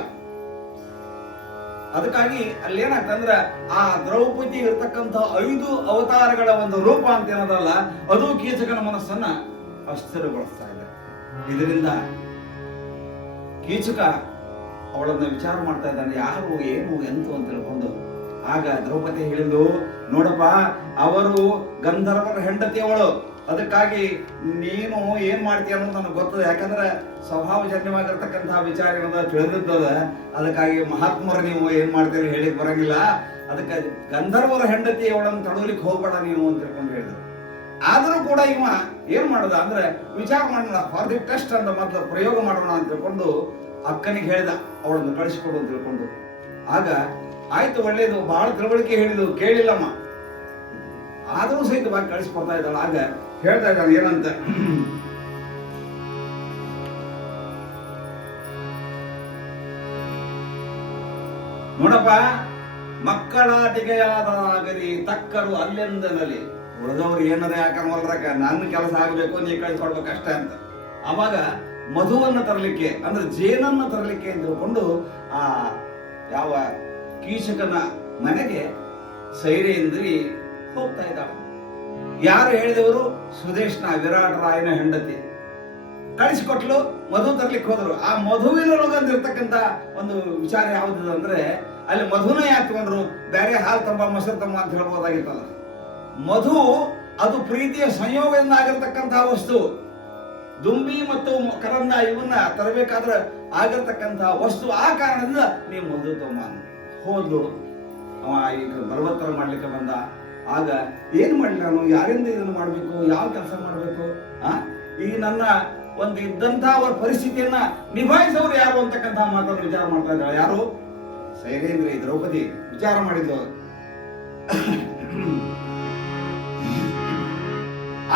ಅದಕ್ಕಾಗಿ ಅಲ್ಲಿ ಏನಾಗ್ತಂದ್ರ ಆ ದ್ರೌಪದಿ ಇರ್ತಕ್ಕಂಥ 5 ಅವತಾರಗಳ ಒಂದು ರೂಪ ಅಂತ ಏನದಲ್ಲ, ಅದು ಕೀಚಕನ ಮನಸ್ಸನ್ನ ಅಸ್ಥಿರಗೊಳಿಸ್ತಾ ಇದೆ. ಇದರಿಂದ ಕೀಚಕ ಅವಳನ್ನ ವಿಚಾರ ಮಾಡ್ತಾ ಇದ್ದಾನೆ, ಯಾರು ಏನು ಎಂತು ಅಂತ ತಿಳ್ಕೊಂಡು. ಆಗ ದ್ರೌಪದಿ ಹೇಳಿದ್ದು, ನೋಡಪ್ಪ, ಅವರು ಗಂಧರ್ವರ ಹೆಂಡತಿ ಅವಳು. ಅದಕ್ಕಾಗಿ ನೀನು ಏನ್ ಮಾಡ್ತೀಯ ಅನ್ನೋದು ನನಗೆ ಗೊತ್ತದ. ಯಾಕಂದ್ರೆ ಸ್ವಭಾವಜನ್ಯವಾಗಿರ್ತಕ್ಕಂತಹ ವಿಚಾರ ತಿಳಿದಿದ್ದದ. ಅದಕ್ಕಾಗಿ ಮಹಾತ್ಮರು ನೀವು ಏನ್ ಮಾಡ್ತೀರಿ ಹೇಳಿಕ್ ಬರಂಗಿಲ್ಲ. ಅದಕ್ಕೆ ಗಂಧರ್ವರ ಹೆಂಡತಿ ಅವಳನ್ನು ತಡವಲಿಕ್ಕೆ ಹೋಗ್ಬೇಡ ನೀವು ಅಂತ ತಿಳ್ಕೊಂಡು ಹೇಳಿದ್ರು. ಆದರೂ ಕೂಡ ಇವ ಏನ್ ಮಾಡುದ ಅಂದ್ರೆ, ವಿಚಾರ ಮಾಡೋಣ, ಫಾರ್ ದಿ ಟೆಸ್ಟ್ ಅಂತ ಮೊದಲು ಪ್ರಯೋಗ ಮಾಡೋಣ ಅಂತ ತಿಳ್ಕೊಂಡು ಅಕ್ಕನಿಗೆ ಹೇಳಿದ, ಅವಳನ್ನು ಕಳಿಸಿಕೊಡು ಅಂತ ತಿಳ್ಕೊಂಡು. ಆಗ ಆಯ್ತು, ಒಳ್ಳೇದು, ಬಹಳ ತಿಳುವಳಿಕೆ ಹೇಳಿದ್ರು, ಕೇಳಿಲ್ಲಮ್ಮ. ಆದರೂ ಸಹಿತವಾಗಿ ಕಳಿಸ್ಕೊಡ್ತಾ ಇದ್ದಾಳೆ. ಆಗ ಹೇಳ್ತಾ ಇದ್ದಾಳೆ ಏನಂತ, ನೋಡಪ್ಪ, ಮಕ್ಕಳಾಟಿಕೆಯಾದರಾಗಲಿ ತಕ್ಕರು ಅಲ್ಲೆಂದಲೇ. ಉಳಿದವ್ರು ಏನದ ಯಾಕಂದ್ರಕ ನನ್ನ ಕೆಲಸ ಆಗ್ಬೇಕು, ನೀ ಕಳಿಸ್ಕೊಡ್ಬೇಕಷ್ಟೇ ಅಂತ. ಅವಾಗ ಮಧುವನ್ನು ತರಲಿಕ್ಕೆ ಅಂದ್ರೆ ಜೇನನ್ನು ತರಲಿಕ್ಕೆ ಅಂತ ತಿಳ್ಕೊಂಡು ಆ ಯಾವ ಕೀಚಕನ ಮನೆಗೆ ಸೈರೇಂದ್ರಿ ಹೋಗ್ತಾ ಇದ್ದಾಳೆ. ಯಾರು ಹೇಳಿದವರು? ಸುದೇಶ್ನ, ವಿರಾಟ ರಾಯನ ಹೆಂಡತಿ ಕಳಿಸಿಕೊಟ್ಲು. ಮಧು ತರ್ಲಿಕ್ಕೆ ಹೋದ್ರು. ಆ ಮಧುವಿನೊಳಗಂದಿರ್ತಕ್ಕಂಥ ಒಂದು ವಿಚಾರ ಯಾವ್ದು ಅಂದ್ರೆ, ಅಲ್ಲಿ ಮಧುನ ಯಾಕೆ ತಗೊಂಡ್ರು? ಬೇರೆ ಹಾಲು ತಂಬ, ಮೊಸರು ತಂಬ ಅಂತ ಹೇಳ್ಬೋದಾಗಿತ್ತಲ್ಲ. ಮಧು ಅದು ಪ್ರೀತಿಯ ಸಂಯೋಗದಿಂದ ಆಗಿರ್ತಕ್ಕಂತಹ ವಸ್ತು. ದುಂಬಿ ಮತ್ತು ಕರಂದ ಇವನ್ನ ತರಬೇಕಾದ್ರೆ ಆಗಿರ್ತಕ್ಕಂತಹ ವಸ್ತು. ಆ ಕಾರಣದಿಂದ ನೀವು ಮಧು ತಮ್ಮ ಹೋದ್ಲು. ಅವ ಈಗ ಬಲವತ್ತರ ಮಾಡ್ಲಿಕ್ಕೆ ಬಂದ. ಆಗ ಏನ್ ಮಾಡ್ಲಿ ನಾನು, ಯಾರಿಂದ ಇದನ್ನು ಮಾಡ್ಬೇಕು, ಯಾವ ಕೆಲಸ ಮಾಡ್ಬೇಕು, ಈಗ ನನ್ನ ಒಂದು ಇದ್ದಂತಹ ಅವರ ಪರಿಸ್ಥಿತಿಯನ್ನ ನಿಭಾಯಿಸೋರು ಯಾರು ಅಂತಕ್ಕಂತಹ ಮಾತನ್ನು ವಿಚಾರ ಮಾಡ್ತಾ ಇದ್ದಾಳೆ. ಯಾರು? ಸೈರೇಂದ್ರಿ, ದ್ರೌಪದಿ ವಿಚಾರ ಮಾಡಿದ್ಲು.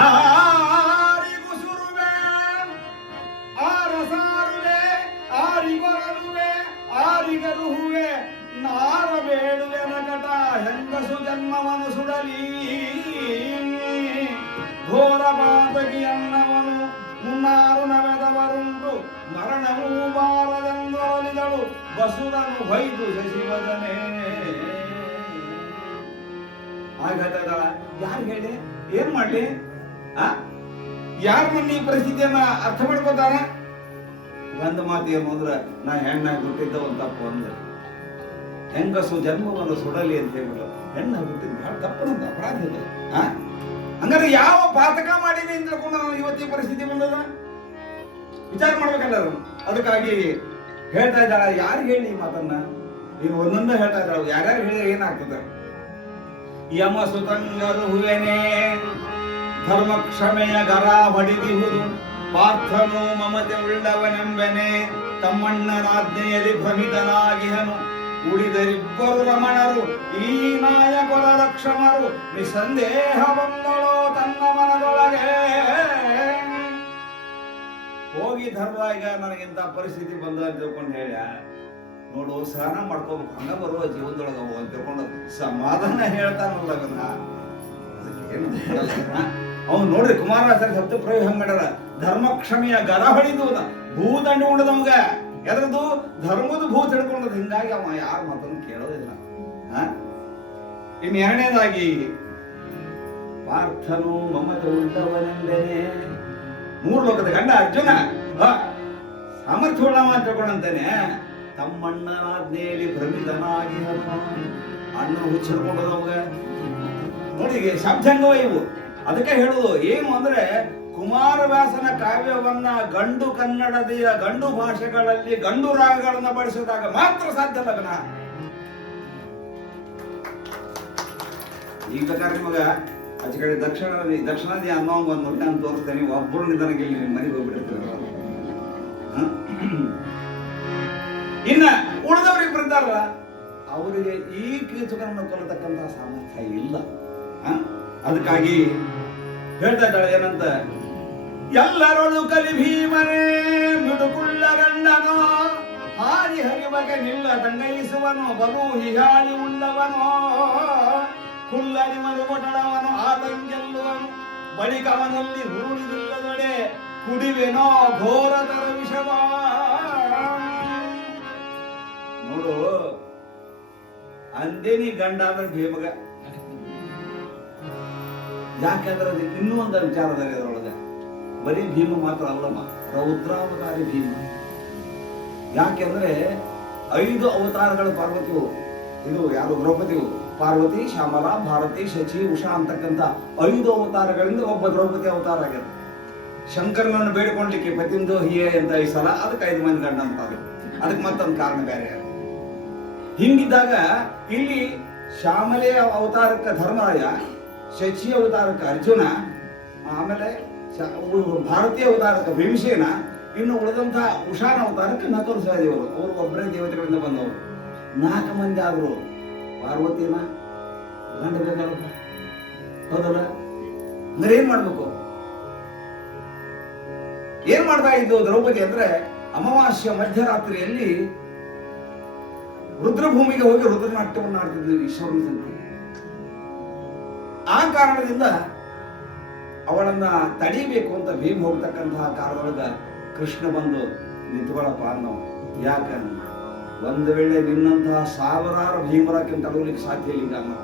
ಆರಿಗೂ ಸುರುವೆ, ಆರಸಾರುವೆ, ಆರಿಗೊರಲುವೆ, ಆರಿಗರುಹುವೆ, ನಾರ ಬೇಡುವೆ ನಕಟ ಹೆಂಗಸು ಜನ್ಮವನು ಸುಡಲಿ. ಘೋರ ಪಾತಕಿ ಅನ್ನವನು ಮುನ್ನಾರು ನವೆದವರುಂಟು, ಮರಣವೂ ಬಾರದೆಂದೊಲಿದಳು ಬಸುರನು ಹೊಯ್ದು ಶಶಿವದನೆ. ಹಾಗಾದ ಯಾರು ಹೇಳಿ ಏನ್ ಮಾಡ್ಲಿ? ಯಾರು ನನ್ನ ಈ ಪರಿಸ್ಥಿತಿಯನ್ನ ಅರ್ಥ ಮಾಡ್ಕೋತಾರ? ಒಂದು ಮಾತು ಏನು ಅಂದ್ರೆ, ನಾ ಹೆಣ್ಣಾಗಿ ಹುಟ್ಟಿದ್ದ ಒಂದು ತಪ್ಪು ಅಂದ್ರೆ, ಹೆಂಗಸು ಜನ್ಮವನ್ನು ಸುಡಲಿ ಅಂತ ಹೇಳ್ಬಿಟ್ಟು ಹೆಣ್ಣಾಗಿ ಹುಟ್ಟಿದ್ ಬಹಳ ತಪ್ಪನಂತ ಅಪರಾಧ ಇದೆ. ಹಂಗಾರೆ ಯಾವ ಪಾತಕ ಮಾಡೀನಿ ಅಂತ ತಿಳ್ಕೊಂಡು ನಾನು ಇವತ್ತಿ ಪರಿಸ್ಥಿತಿ ಬಂದದ? ವಿಚಾರ ಮಾಡ್ಬೇಕಲ್ಲ ಅದಕ್ಕಾಗಿ ಹೇಳ್ತಾ ಇದ್ದಾಳ. ಯಾರಿಗೆ ಹೇಳಿ ಈ ಮಾತನ್ನ? ನೀನು ಒಂದೊಂದು ಹೇಳ್ತಾ ಇದ್ದಾಳ. ಯಾರ್ಯಾರು ಹೇಳಿದ್ರೆ ಏನಾಗ್ತದೆ? ಯಮ ಸುತಂಗರು ಹುವೆನೆ ಧರ್ಮ ಕ್ಷಮೆಯ ಗರ ಹೊಡಿದಿಹುದು ಪಾರ್ಥನು ಮಮತೆ ಉಳ್ಳವನೆಂಬೆನೆ ತಮ್ಮಣ್ಣನಾಜ್ಞೆಯಲ್ಲಿ ಭ್ರಮಿತನಾಗಿಹನು ಉಳಿದರಿಬ್ಬರು ರಮಣರು ಈ ನಾಯಕರ ಲಕ್ಷಣರು ನಿಸಂದೇಹ ಬಂದಳೋ ತನ್ನ ಮನದೊಳಗೆ. ಹೋಗಿ ಧರ್ಮ ಈಗ ನನಗಿಂತ ಪರಿಸ್ಥಿತಿ ಬಂದ ಅಂತ ತಿಳ್ಕೊಂಡು ಹೇಳ ನೋಡು, ಸಹನ ಮಾಡ್ಕೋಬೇಕು, ಹಂಗ ಬರುವ ಜೀವನದೊಳಗ ಅಂತ ತಿಳ್ಕೊಂಡು ಸಮಾಧಾನ ಹೇಳ್ತಾನಲ್ಲ ಅದನ್ನ. ಅವನು ನೋಡ್ರಿ ಕುಮಾರಾಚಾರ್ಯ ಶಬ್ದ ಪ್ರಯೋಗ ಹಂಗ ಮಾಡ್ಯಾರ. ಧರ್ಮ ಕ್ಷಮೆಯ ಗರ ಹೊಡಿದು ಭೂತಂಡಿ ಉಂಡದವಂಗ ಎದ್ರದ್ದು ಧರ್ಮದ ಭೂತ ಹಿಡ್ಕೊಂಡದ್. ಹಿಂಗಾಗಿ ಅವ ಯಾರ ಮಾತನ್ನು ಕೇಳೋದಿಲ್ಲ. ಇನ್ನು ಎರಡನೇದಾಗಿ ಪಾರ್ಥನು ಮಮತೆ ಉಂಟವನೆಂದೇನೆ, ಮೂರು ಲೋಕದ ಗಂಡ ಅರ್ಜುನ ಸಾಮರ್ಥ್ಯ ಉಳ್ಳವ ಅಂತ ತಿಳ್ಕೊಂಡಂತೇನೆ ತಮ್ಮಣ್ಣನಾಜ್ಞೆಯಲ್ಲಿ ಭ್ರಮಿತನಾಗಿ ಅಣ್ಣ ಹುಚ್ಚಿಡ್ಕೊಂಡದವಾಗ ನೋಡಿ. ಶಬ್ದಂಗವ ಇವು. ಅದಕ್ಕೆ ಹೇಳುದು ಏನು ಅಂದ್ರೆ ಕುಮಾರವ್ಯಾಸನ ಕಾವ್ಯವನ್ನ ಗಂಡು ಕನ್ನಡದ ಗಂಡು ಭಾಷೆಗಳಲ್ಲಿ ಗಂಡು ರಾಗಗಳನ್ನ ಬಳಸಿದಾಗ ಮಾತ್ರ ಸಾಧ್ಯ ಲಗ್ನ. ಈಗ ಬೇಕಾದ್ರೆ ನಿಮಗ ಆಚೆ ಕಡೆ ದಕ್ಷಿಣದಿ ಅನ್ನೋ ಒಂದು ನೋಡಿ ನಾನು ತೋರಿಸ್ತೇನೆ. ಒಬ್ಬರು ನಿಧಾನಕ್ಕೆ ಇಲ್ಲಿ ಮನೆಗೆ ಹೋಗ್ಬಿಟ್ಟಿರ್ತಾರೆ. ಇನ್ನ ಉಳಿದವ್ರಿಗೆ ಬರ್ತಾರಲ್ಲ ಅವರಿಗೆ ಈ ಕೀಚಕರನ್ನು ಕೊಲ್ಲತಕ್ಕಂತಹ ಸಾಮರ್ಥ್ಯ ಇಲ್ಲ. ಅದಕ್ಕಾಗಿ ಹೇಳ್ತಾ ಇದ್ದಾಳೆ ಏನಂತ, ಎಲ್ಲರೊಳು ಕಲಿ ಭೀಮನೇ ಮಿಡುಕುಳ್ಳ ಗಂಡನೋ ಹಾರಿ ಹರಿವಗೆ ನಿಲ್ಲ ತಂಗೈಸುವನು ಬಲು ಹಿಹಾಳಿ ಉಳ್ಳವನೋ ಕುಲ್ಲನಿ ಮರುಗೊಟಳವನು ಆತಂಗೆಲ್ಲುವನು ಬಳಿಕ ಅವನಲ್ಲಿ ಹುರುಳಿದಿಲ್ಲದೊಡೆ ಕುಡಿವೆನೋ ಘೋರತರ ವಿಷವ. ನೋಡು, ಅಂದೇನಿ ಗಂಡ ಅಂದ್ರೆ ಭೀಮಗ. ಯಾಕಂದ್ರೆ ಅದು ಇನ್ನೂ ಒಂದು ವಿಚಾರದಲ್ಲಿ ಅದರೊಳಗೆ ಬರೀ ಭೀಮ ಮಾತ್ರ ಅಲ್ಲಮ್ಮ, ರೌದ್ರಾವತಾರಿ ಭೀಮ. ಯಾಕೆಂದ್ರೆ 5 ಅವತಾರಗಳು ಪಾರ್ವತಿಯು. ಇದು ಯಾರು? ದ್ರೌಪದಿಯು. ಪಾರ್ವತಿ, ಶ್ಯಾಮಲ, ಭಾರತಿ, ಶಚಿ, ಉಷಾ ಅಂತಕ್ಕಂಥ 5 ಅವತಾರಗಳಿಂದ ಒಬ್ಬ ದ್ರೌಪದಿ ಅವತಾರ ಆಗ್ಯದ. ಶಂಕರನನ್ನು ಬೇಡಿಕೊಂಡ್ಲಿಕ್ಕೆ ಪತಿಂದು ಹಿಯೇ ಅಂತ 5 ಸಲ, ಅದಕ್ಕೆ 5 ಮಂದಿ ಗಂಡ ಅಂತ. ಅದಕ್ಕೆ ಮತ್ತೊಂದು ಕಾರಣ ಬೇರೆ. ಹಿಂಗಿದ್ದಾಗ ಇಲ್ಲಿ ಶ್ಯಾಮಲೆಯ ಅವತಾರಕ್ಕೆ ಧರ್ಮರಾಯ, ಶಚಿ ಅವತಾರಕ್ಕೆ ಅರ್ಜುನ, ಆಮೇಲೆ ಭಾರತೀಯ ಅವತಾರಕ್ಕೆ ಭೀಮಸೇನ, ಇನ್ನು ಉಳಿದಂತಹ ಉಷಾನ ಅವತಾರಕ್ಕೆ ನಕಲು ಸಹದೇವರು. ಅವರು ಒಬ್ಬರೇ ದೇವತೆಗಳಿಂದ ಬಂದವರು. 4 ಮಂದಿ ಆದ್ರು. ಪಾರ್ವತಿನ ಗಂಡ ಬೇಕಲ್ಲ, ಹೌದಲ್ಲ? ಅಂದ್ರೆ ಏನ್ ಮಾಡ್ಬೇಕು? ಏನ್ ಮಾಡ್ತಾ ಇದ್ದು ದ್ರೌಪದಿ ಅಂದ್ರೆ ಅಮಾವಾಸ್ಯ ಮಧ್ಯರಾತ್ರಿಯಲ್ಲಿ ರುದ್ರಭೂಮಿಗೆ ಹೋಗಿ ರುದ್ರನಾಟ್ಯವನ್ನು ಆಡ್ತಿದ್ವಿ ಈಶ್ವರನ ಸಂತೆ. ಆ ಕಾರಣದಿಂದ ಅವಳನ್ನ ತಡಿಬೇಕು ಅಂತ ಭೀಮ್ ಹೋಗ್ತಕ್ಕಂತಹ ಕಾರಣದೊಳಗ ಕೃಷ್ಣ ಬಂದು ನಿಂತ್ಕೊಳ್ಳಪ್ಪ ಅನ್ನೋ. ಯಾಕಂದ್ರೆ ಒಂದು ವೇಳೆ ನಿನ್ನಂತಹ 1000 ಭೀಮರಾಕಿ ತಡವಲಿಕ್ಕೆ ಸಾಧ್ಯ ಇಲ್ಲ ಅನ್ನೋ.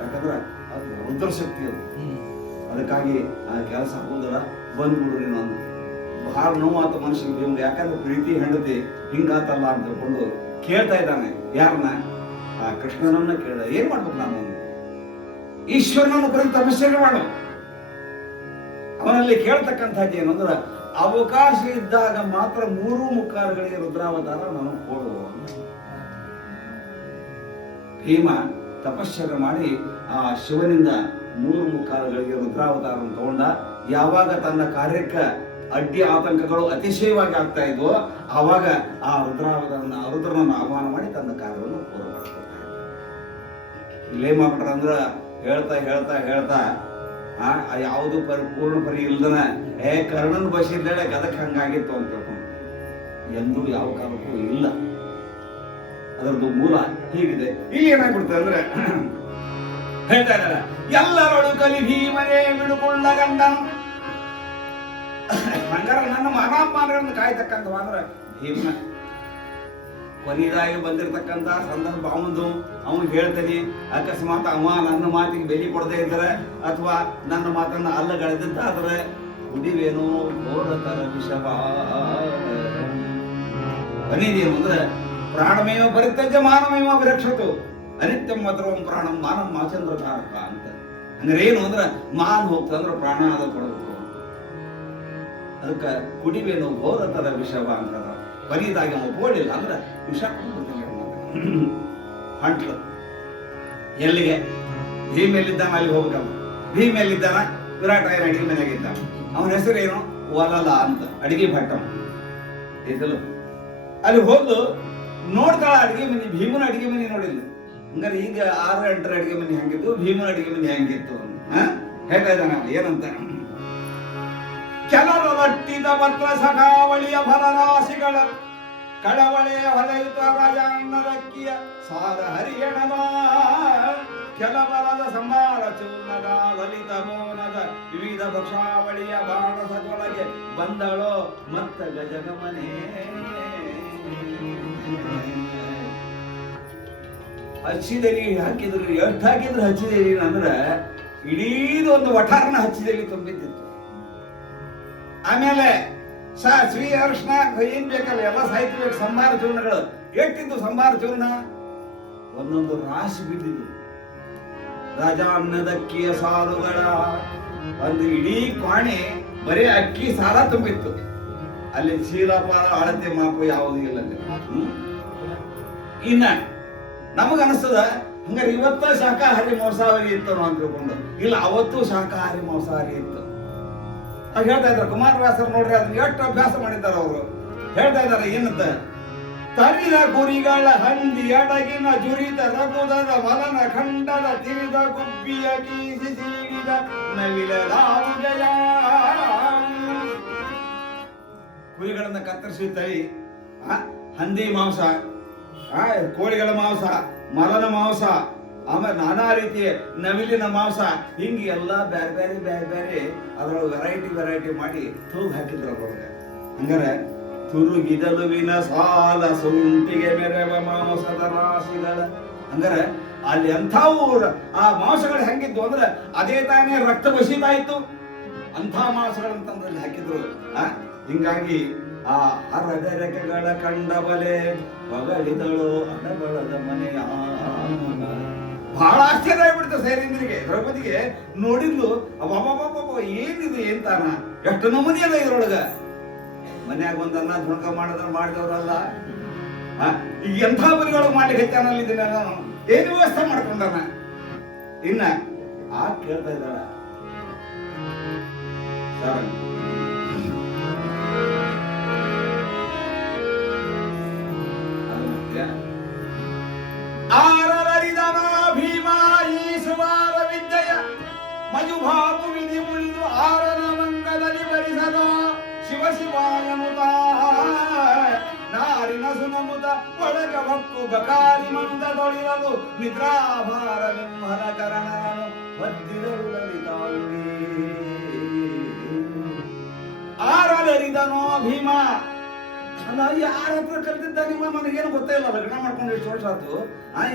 ಯಾಕಂದ್ರೆ ಅದು ರುದ್ರಶಕ್ತಿ ಅದು. ಅದಕ್ಕಾಗಿ ಆ ಕೆಲಸ ಹೋದ್ರ ಬಂದ್ಬಿಡು ನೀನು ಅಂದ. ಬಹಳ ನೋವಾತ ಮನುಷ್ಯನಿಗೆ ಭೀಮ್ಗೆ. ಯಾಕಂದ್ರೆ ಪ್ರೀತಿ ಹೆಂಡತಿ ಹಿಂಗಾತಲ್ಲ ಅಂತ ತಿಳ್ಕೊಂಡು ಕೇಳ್ತಾ ಇದ್ದಾನೆ. ಯಾರನ್ನ? ಆ ಕೃಷ್ಣನನ್ನ ಕೇಳ್ದ. ಏನ್ ಮಾಡ್ಬೇಕು ನಾನು? ಈಶ್ವರನನ್ನು ಕುರಿತು ತಪಸ್ಸೆ ಮಾಡು. ಅವನಲ್ಲಿ ಕೇಳ್ತಕ್ಕಂಥದ್ದು ಏನು ಅಂದ್ರೆ, ಅವಕಾಶ ಇದ್ದಾಗ ಮಾತ್ರ 3 ಮುಕ್ಕಾಲುಗಳಿಗೆ ರುದ್ರಾವತಾರ ನಾನು ಕೊಡು. ಭೀಮ ತಪಶ್ಚರ್ಯ ಮಾಡಿ ಆ ಶಿವನಿಂದ 3 ಮುಕ್ಕಾಲುಗಳಿಗೆ ರುದ್ರಾವತಾರವನ್ನು ತಗೊಂಡ. ಯಾವಾಗ ತನ್ನ ಕಾರ್ಯಕ್ಕೆ ಅಡ್ಡಿ ಆತಂಕಗಳು ಅತಿಶಯವಾಗಿ ಆಗ್ತಾ ಇದ್ವೋ ಆವಾಗ ಆ ರುದ್ರನನ್ನು ಆಹ್ವಾನ ಮಾಡಿ ತನ್ನ ಕಾರ್ಯವನ್ನು ಪೂರ್ಣ ಮಾಡ್ಕೊಳ್ತಾ ಇದ್ದ. ಇಲ್ಲೇ ಮಾಡ್ಬಿಟ್ರ ಅಂದ್ರ ಹೇಳ್ತಾ ಹೇಳ್ತಾ ಹೇಳ್ತಾ ಯಾವುದು ಪೂರ್ಣ ಪರಿ ಇಲ್ದನ ಕರ್ಣನ್ ಬಸಿದ್ದೇಳೆ ಗದಕ್ ಹಂಗಾಗಿತ್ತು ಅಂತ ತಿಳ್ಕೊಂಡು ಎಂದೂ ಯಾವ ಕಾಲಕ್ಕೂ ಇಲ್ಲ. ಅದರದ್ದು ಮೂಲ ಹೀಗಿದೆ. ಇಲ್ಲಿ ಏನಾಗ್ಬಿಡ್ತದೆ ಅಂದ್ರೆ ಹೇಳ್ತಾ ಇದ್ದಾರೆ, ಎಲ್ಲರೊಳು ಕಲಿ ಭೀಮನೇ ಬಿಡುಕೊಳ್ಳ ಗಂಡ. ಹಂಗಾರ ನನ್ನ ಮಾನಾಪಮಾನಗಳನ್ನು ಕಾಯ್ತಕ್ಕಂಥವ ಅಂದ್ರೆ ಭೀಮ. ಕೊನೆಯದಾಗಿ ಬಂದಿರತಕ್ಕಂತ ಸಂದರ್ಭ ಅವನು ಹೇಳ್ತಾನೆ. ಅಕಸ್ಮಾತ್ ಅವ ನನ್ನ ಮಾತಿಗೆ ಬೆಲೆ ಕೊಡದೇ ಇದ್ದಾರೆ ಅಥವಾ ನನ್ನ ಮಾತನ್ನ ಅಲ್ಲಗಳೆದಿದ್ದಾದ್ರೆ ಕುಡಿವೇನೋ ಘೋರತರ ವಿಷವ. ಕೊನೆಯದೇನು ಅಂದ್ರೆ ಪ್ರಾಣಮೇವ ಪರಿತ್ಯಜ್ಯ ಮಾನಮೇವ ವಿರಕ್ಷತು ಅನಿತ್ಯಂ ಮಧುರಂ ಪ್ರಾಣಂ ಮಾನಂ ಮಾಚಂದ್ರ ತಾರಕ ಅಂತ. ಅಂದ್ರೆ ಏನು ಅಂದ್ರೆ ಮಾನ್ ಹೋಗ್ತಂದ್ರೆ ಪ್ರಾಣ ಅದ ಕೊಡಬೇಕು. ಅದಕ್ಕೆ ಕುಡಿವೇನು ಘೋರತರ ವಿಷವ ಅಂತ ಕೊನೆಯದಾಗಿ ಅವನು ಓಡಿಲ್ಲ ಅಂದ್ರೆ ವಿಷ ಹೊಂಟ್ಲು ಎಲ್ಲಿಗೆ ಭೀಮ್ ಎಲ್ಲಿದ್ದಾನ ಅಲ್ಲಿ ಹೋಗ್ಬೇಕಲ್ಲ. ಭೀಮ್ ಎಲ್ಲಿದ್ದಾನ ವಿರಾಟ ಅಡಿಗೆ ಮನೆಯಾಗಿದ್ದ. ಅವನ ಹೆಸರೇನು ವಲಲ ಅಂತ, ಅಡಿಗೆ ಭಟ್ಟ ಇದಲ್ಲ. ಅಲ್ಲಿ ಹೋದ್ಲು ನೋಡ್ತಾಳ ಅಡಿಗೆ ಮನೆ, ಭೀಮನ ಅಡಿಗೆ ಮನೆ ನೋಡಿಲ್ಲ. ಹಂಗಾರೆ ಈಗ 6-8 ಅಡಿಗೆ ಮನೆ ಹೆಂಗಿತ್ತು, ಭೀಮನ ಅಡಿಗೆ ಮನೆ ಹೆಂಗಿತ್ತು ಹೇಳ್ತಾ ಇದ್ದಾನ ಏನಂತ. ಕೆಲರ ಒಟ್ಟಿದ ಪತ್ರ ಸಖಾವಳಿಯ ಫಲರಾಶಿಗಳ ಕಳವಳೆಯ ಹೊಲೆಯುತ ರಾಜಾನ್ನದಕ್ಕಿಯ ಸಾರ ಹರಿಯಣದ ಕೆಲವರದ ಸಂಹಾರ ಚೂರ್ಣದ ಲಲಿತ ಮೋನದ ವಿವಿಧ ಭಕ್ಷಾವಳಿಯ ಬಾಣಸದೊಳಗೆ ಬಂದಳೋ ಮತ್ತ ಗಜಗಮನೆ. ಹಚ್ಚಿದರಿ ಹಾಕಿದ್ರು, ಎಷ್ಟು ಹಾಕಿದ್ರು ಹಚ್ಚಿದರಿ ಅಂದ್ರೆ ಇಡೀದು ಒಂದು ವಠಾರನ ಹಚ್ಚಿದಲ್ಲಿ ತುಂಬಿದ್ದಿತ್ತು. ಆಮೇಲೆ ಸಾಸಿವೆ ಅರಿಶಿನ ಏನ್ ಬೇಕಲ್ಲ ಎಲ್ಲ ಸಾಹಿತ್ಯ ಬೇಕು. ಸಂಭಾರ ಚೂರ್ಣಗಳು ಎಷ್ಟಿದ್ದು, ಸಂಭಾರ ಚೂರ್ಣ ಒಂದೊಂದು ರಾಶಿ ಬಿದ್ದಿದ್ದು. ರಾಜ ಅನ್ನದಕ್ಕಿಯ ಸಾಲುಗಳ ಒಂದು ಇಡೀ ಕ್ವಾಣೆ ಬರೀ ಅಕ್ಕಿ ಸಾಲ ತುಂಬಿತ್ತು. ಅಲ್ಲಿ ಚೀಲಪಾಲ ಅಳತೆ ಮಾಪು ಯಾವುದೂ ಇಲ್ಲ. ಇನ್ನ ನಮಗನಿಸ್ತದ ಹಂಗಾರೆ ಇವತ್ತ ಶಾಕಾಹಾರಿ ಮಾಂಸಾಹಾರಿ ಇತ್ತು ಅಂತ ತಿಳ್ಕೊಂಡು, ಇಲ್ಲ ಅವತ್ತು ಶಾಕಾಹಾರಿ ಮಾಂಸಾಹಾರಿ ಇತ್ತು. ಆಗ ಹೇಳ್ತಾ ಇದ್ದಾರೆ ಕುಮಾರವ್ಯಾಸರು ನೋಡ್ರಿ ಅದನ್ನ ಎಷ್ಟು ಅಭ್ಯಾಸ ಮಾಡಿದ್ದಾರೆ ಅವರು. ಹೇಳ್ತಾ ಇದ್ದಾರೆ ಏನಂತ, ತರಿದ ಕುರಿಗಳ ಹಂದಿ ಅಡಗಿನ ಜುರಿತ ರಘುದರ ಮಲನ ಖಂಡದ ತಿರಿದ ಗುಬ್ಬಿಯ ಕೀಸಿ ಸೀಡಿದ ನವಿಲ ರಾಜಯ. ಕುರಿಗಳನ್ನ ಕತ್ತರಿಸಿ ತಳಿ, ಹಂದಿ ಮಾಂಸ, ಕೋಳಿಗಳ ಮಾಂಸ, ಮಲನ ಮಾಂಸ, ಆಮೇಲೆ ನಾನಾ ರೀತಿಯ ನವಿಲಿನ ಮಾಂಸ, ಹಿಂಗೆ ಎಲ್ಲ ಬೇರೆ ಬೇರೆ ಬೇರೆ ಬೇರೆ ಅದರೊಳಗೆ ವೆರೈಟಿ ಮಾಡಿ ತೂಗು ಹಾಕಿದ್ರು ಅದ್ರೊಳಗೆ. ಹಂಗಾರೆ ತುರುಗಿದಲುವಿನ ಸಾಲ ಸುಂಟಿಗೆ ಮೆರವ ಮಾಂಸದ ರಾಶಿಗಳ. ಹಂಗಾರೆ ಅಲ್ಲಿ ಎಂಥವು ಆ ಮಾಂಸಗಳು ಹೆಂಗಿದ್ದು ಅಂದ್ರೆ ಅದೇ ತಾನೇ ರಕ್ತ ಬಸಿತಾ ಇತ್ತು. ಅಂಥ ಮಾಂಸಗಳಂತಂದ್ರಲ್ಲಿ ಹಾಕಿದ್ರು. ಹಿಂಗಾಗಿ ಆ ಅರದ ರೆಕೆಗಳ ಕಂಡ ಬಲೆ ಹೊಗಳಿದಳು ಅಡಬಳದ ಮನೆಯ. ಬಹಳ ಆಶ್ಚರ್ಯ ಆಗ್ಬಿಡ್ತು ಸೈರೇಂದ್ರಿಗೆ, ದ್ರೌಪದಿಗೆ ನೋಡಿದ್ಲು. ಅಬ್ಬಬ್ಬಬ್ಬ ಏನಿದು ಎಂತಾನ, ಎಷ್ಟು ನಮೂನಿ ಅದ ಇದ್ರೊಳಗ. ಮನ್ಯಾಗ ಒಂದ್ ಅನ್ನ ಧುಣಕ ಮಾಡಿದವ್ರಲ್ಲ, ಈಗ ಎಂಥ ಬರಿಗಳು ಮಾಡ್ಲಿಕ್ಕೆ ಹೆಚ್ಚಾನಲ್ಲಿ ಇದನ್ನ ನಾನು ಏನು ವ್ಯವಸ್ಥೆ ಮಾಡ್ಕೊಂಡಾನ. ಇನ್ನ ಆ ಕೇಳ್ತಾ ಇದ್ದಾಳ ಸರ್, ಆರರಿದನ ಭೀಮ ಈಸುವಾರ ವಿದ್ಯೆಯ ಮಯುಭಾವು ವಿಧಿ ಮುಳಿದು ಆರನ ಮಂಗದಲ್ಲಿ ಬರಿಸದ ಶಿವ ಶಿವಾಯನುತ ನಾರಿನ ಸುನಮುತ ಒಳಗ ಭಕ್ಕು ಬಕಾರಿ ಮಂದದೊಳಿರಲು ನಿದ್ರಾಭಾರ ಬಿಂಹನ ಕರಣನು ಬದ್ದಿದರು ಲಲಿತಾಂಗಿ. ಆರರಿದನೋ ಭೀಮ ಅಲ್ಲ, ಯಾರ ಹತ್ರ ಕಲ್ತಿದ್ದ ನಿಮ್ಮ ನನಗೇನು ಗೊತ್ತೇ ಇಲ್ಲ. ಲಗ್ನ ಮಾಡ್ಕೊಂಡು ಎಷ್ಟು ವರ್ಷ ಆಯ್ತು,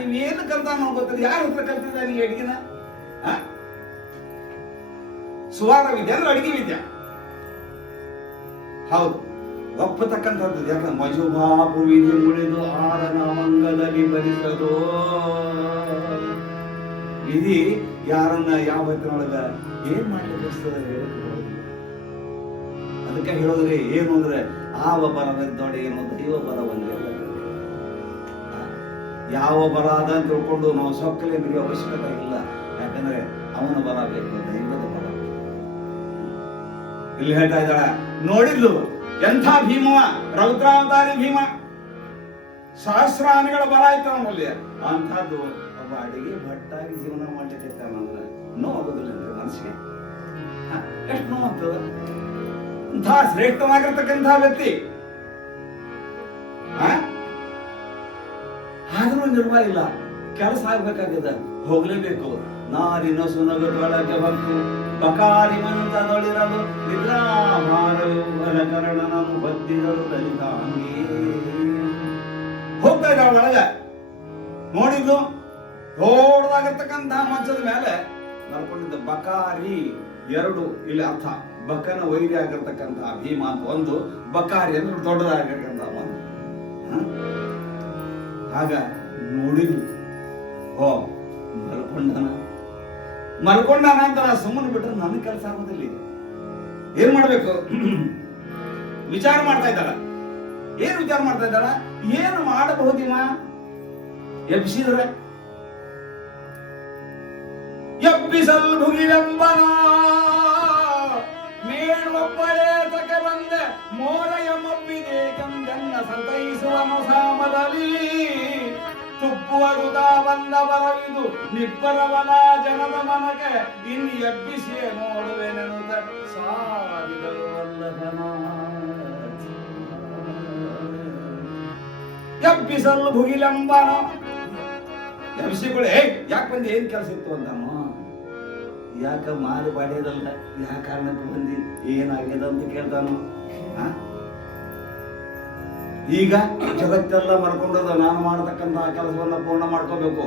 ಇವೇನು ಕಲ್ತ ನಮ್ಗೆ ಗೊತ್ತಿಲ್ಲ. ಯಾರ ಹತ್ರ ಕಲ್ತಿದ್ದ ನೀ ಅಡಿಗೆನ? ಸುವಾರ ವಿದ್ಯೆ ಅಂದ್ರೆ ಅಡಿಗೆ ವಿದ್ಯೆ ಹೌದು, ಒಪ್ಪತಕ್ಕಂಥದ್ದು. ಯಾಕಂದ್ರೆ ಮಜುಬಾಪು ವಿಧಿ ಮುಳಿದು ಆರನ ಮಂಗದಲ್ಲಿ ಬರಿಸದು. ವಿಧಿ ಯಾರನ್ನ ಯಾವ ಹೊತ್ತಿನೊಳಗ ಏನ್ ಮಾಡ್ಲಿಕ್ಕೆ ಅದಕ್ಕೆ ಹೇಳೋದ್ರೆ ಏನು ಅಂದ್ರೆ ಆವ ಬರವೆಂದೊಡೆ ಏನು ದೈವ ಬರವಂದ್ರೆ ಯಾವ ಬರ ಅದ ಅಂತ ತಿಳ್ಕೊಂಡು ನಾವು ಸೊಕ್ಕಲೆ ಬಿಡುವ ಅವಶ್ಯಕತೆ ಇಲ್ಲ. ಯಾಕಂದ್ರೆ ಅವನ ಬರ ಬೇಕು, ದೈವದ ಬರ. ಇಲ್ಲಿ ಹೇಳ್ತಾ ಇದ್ದಾಳ, ನೋಡಿದ್ಲು ಎಂಥ ಭೀಮವ, ರೌದ್ರಾವತಾರಿ ಭೀಮ, ಸಹಸ್ರಾನಿಗಳ ಬರ ಆಯ್ತು ನಮ್ಮಲ್ಲಿ. ಅಂಥದ್ದು ಒಬ್ಬ ಅಡಿಗೆ ಭಟ್ಟಾಗಿ ಜೀವನ ಮಾಡ್ಲಿಕ್ಕೆ ಅಂದ್ರೆ ನೋವುದಿಲ್ಲ ಮನಸ್ಸಿಗೆ. ಎಷ್ಟು ನೋವಾಗ್ತದ. ಅಂಥ ಶ್ರೇಷ್ಠವಾಗಿರ್ತಕ್ಕಂಥ ವ್ಯಕ್ತಿ ಆದ್ರೂ ನಿರ್ವಾಹ ಇಲ್ಲ, ಕೆಲಸ ಆಗ್ಬೇಕಾಗಿದೆ, ಹೋಗ್ಲೇಬೇಕು. ನಾರಿನ ಸುನಗದೊಳಗೆ ಬಂತು ಬಕಾರಿ ಮಂತದೊಳಿರಲು ನಿದ್ರಾಭಾರವು ಕರಣನನು ಬದ್ದಿದಳು ಲಲಿತಾಂಗಿ. ಹೋಗ್ತಾ ಇದ್ದ ಒಳಗ ನೋಡಿದ್ದು ದೊಡ್ಡದಾಗಿರ್ತಕ್ಕಂಥ ಮಂಚದ ಮೇಲೆ ಮಲ್ಕೊಂಡಿದ್ದ ಬಕಾರಿ. ಎರಡು ಇಲ್ಲಿ ಅರ್ಥ, ಬಕನ ವೈರಿ ಆಗಿರ್ತಕ್ಕಂಥ ಭೀಮ ಅಂತ ಒಂದು, ಬಕಾರಿ ಅಂದ್ರೆ ದೊಡ್ಡದಾಗಿರ್ತಕ್ಕಂಥ ಒಂದು. ಆಗ ನೋಡಿದ್ಲು, ಓ ಮಲ್ಕೊಂಡಾನ ಅಂತ ಸುಮ್ಮನೆ ಬಿಟ್ರೆ ನನ್ನ ಕೆಲಸ ಆಗೋದಿಲ್ಲ. ಏನ್ ಮಾಡ್ಬೇಕು, ವಿಚಾರ ಮಾಡ್ತಾ ಇದ್ದಾಳ. ಏನು ವಿಚಾರ ಮಾಡ್ತಾ ಇದ್ದಾಳ? ಏನು ಮಾಡಬಹುದಿವ ಎಬ್ಸಿದ್ರೆ? ಎಬ್ಬಿಸಲ್ ಭುಗಿಲೆಂಬನ ಮೇಣೊಬ್ಬಳೇ ತಕೆ ಬಂದೆ ಮೋರೆಯ ಮಬ್ಬಿದೆ ಕಂದನ್ನ ಸಂತೈಸುವನು ಸಾಮದಲ್ಲಿ ತುಪ್ಪುವ ರುದಾ ಬಂದ ಬರವಿದು ನಿಬ್ಬರವನ ಜನದ ಮನಕ್ಕೆ ಇನ್ನು ಎಬ್ಬಿಸಿಯೇ ನೋಡುವೆನೆನುತ ಸಾವಿದರು ವಲ್ಲಭನ. ಎಬ್ಬಿಸಲು ಭುಗಿಲೆಂಬನ ಎಬ್ಬಿಸಿಕೊಳ್ಳೆ. ಯಾಕೆ ಬಂದು ಏನ್ ಕೆಲಸ ಇತ್ತು ಅಂತಾನು? ಯಾಕ ಮಾರು ಬಾಡ್ಯದಲ್ಲ, ಯಾವ ಕಾರಣಕ್ಕೆ ಬಂದಿ, ಏನಾಗ್ಯದ ಅಂತ ಕೇಳ್ತಾನು. ಈಗ ಜಗತ್ತೆಲ್ಲ ಮರ್ಕೊಂಡದ, ನಾನು ಮಾಡತಕ್ಕಂತ ಕೆಲಸವನ್ನ ಪೂರ್ಣ ಮಾಡ್ಕೋಬೇಕು.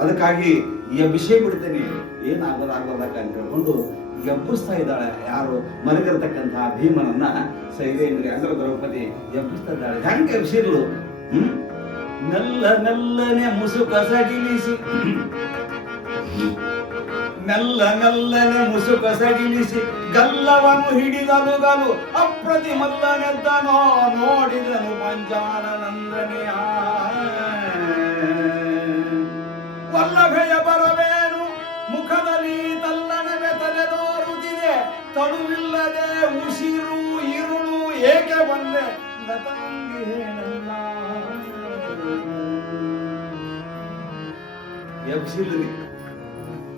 ಅದಕ್ಕಾಗಿ ಎಬ್ಬಿಸೇ ಬಿಡ್ತೇನೆ, ಏನಾಗೋದಾಗೋದಕ್ಕ ಅಂತ ಹೇಳ್ಕೊಂಡು ಎಬ್ಬಿಸ್ತಾ ಇದ್ದಾಳೆ. ಯಾರು? ಮಲಗಿರ್ತಕ್ಕಂತಹ ಭೀಮನನ್ನ ಸೈಲೇಂದ್ರಿ ಅಂದ್ರೆ ದ್ರೌಪದಿ ಎಬ್ಬಿಸ್ತಾ ಇದ್ದಾಳೆ. ಹೆಂಗೆ ಎಬ್ಸಿರ್ಲು? ಮೆಲ್ಲ ಮೆಲ್ಲನೆ ಮುಸುಕ ಸಡಿಲಿಸಿ, ಮೆಲ್ಲ ಮೆಲ್ಲನೆ ಮುಸುಕ ಸಡಿಲಿಸಿ ಗಲ್ಲವನ್ನು ಹಿಡಿದನುಗಲು ಅಪ್ರತಿಮಲ್ಲನೆದ್ದನೋ ನೋಡಿದನು ಪಂಚಾನಂದನೆಯ. ವಲ್ಲಭೆಯ ಬರವೇನು ಮುಖದಲ್ಲಿ ತಲ್ಲಣವೇ ತಲೆದೋರುತ್ತಿದೆ, ತಡುವಿಲ್ಲದೆ ಉಸಿರು ಇರುಳು ಏಕೆ ಬಂದೆ ನತಂಗಿ ಹೇಳಲ್ಲ. ಎಬ್ಸಿಲ್ರಿ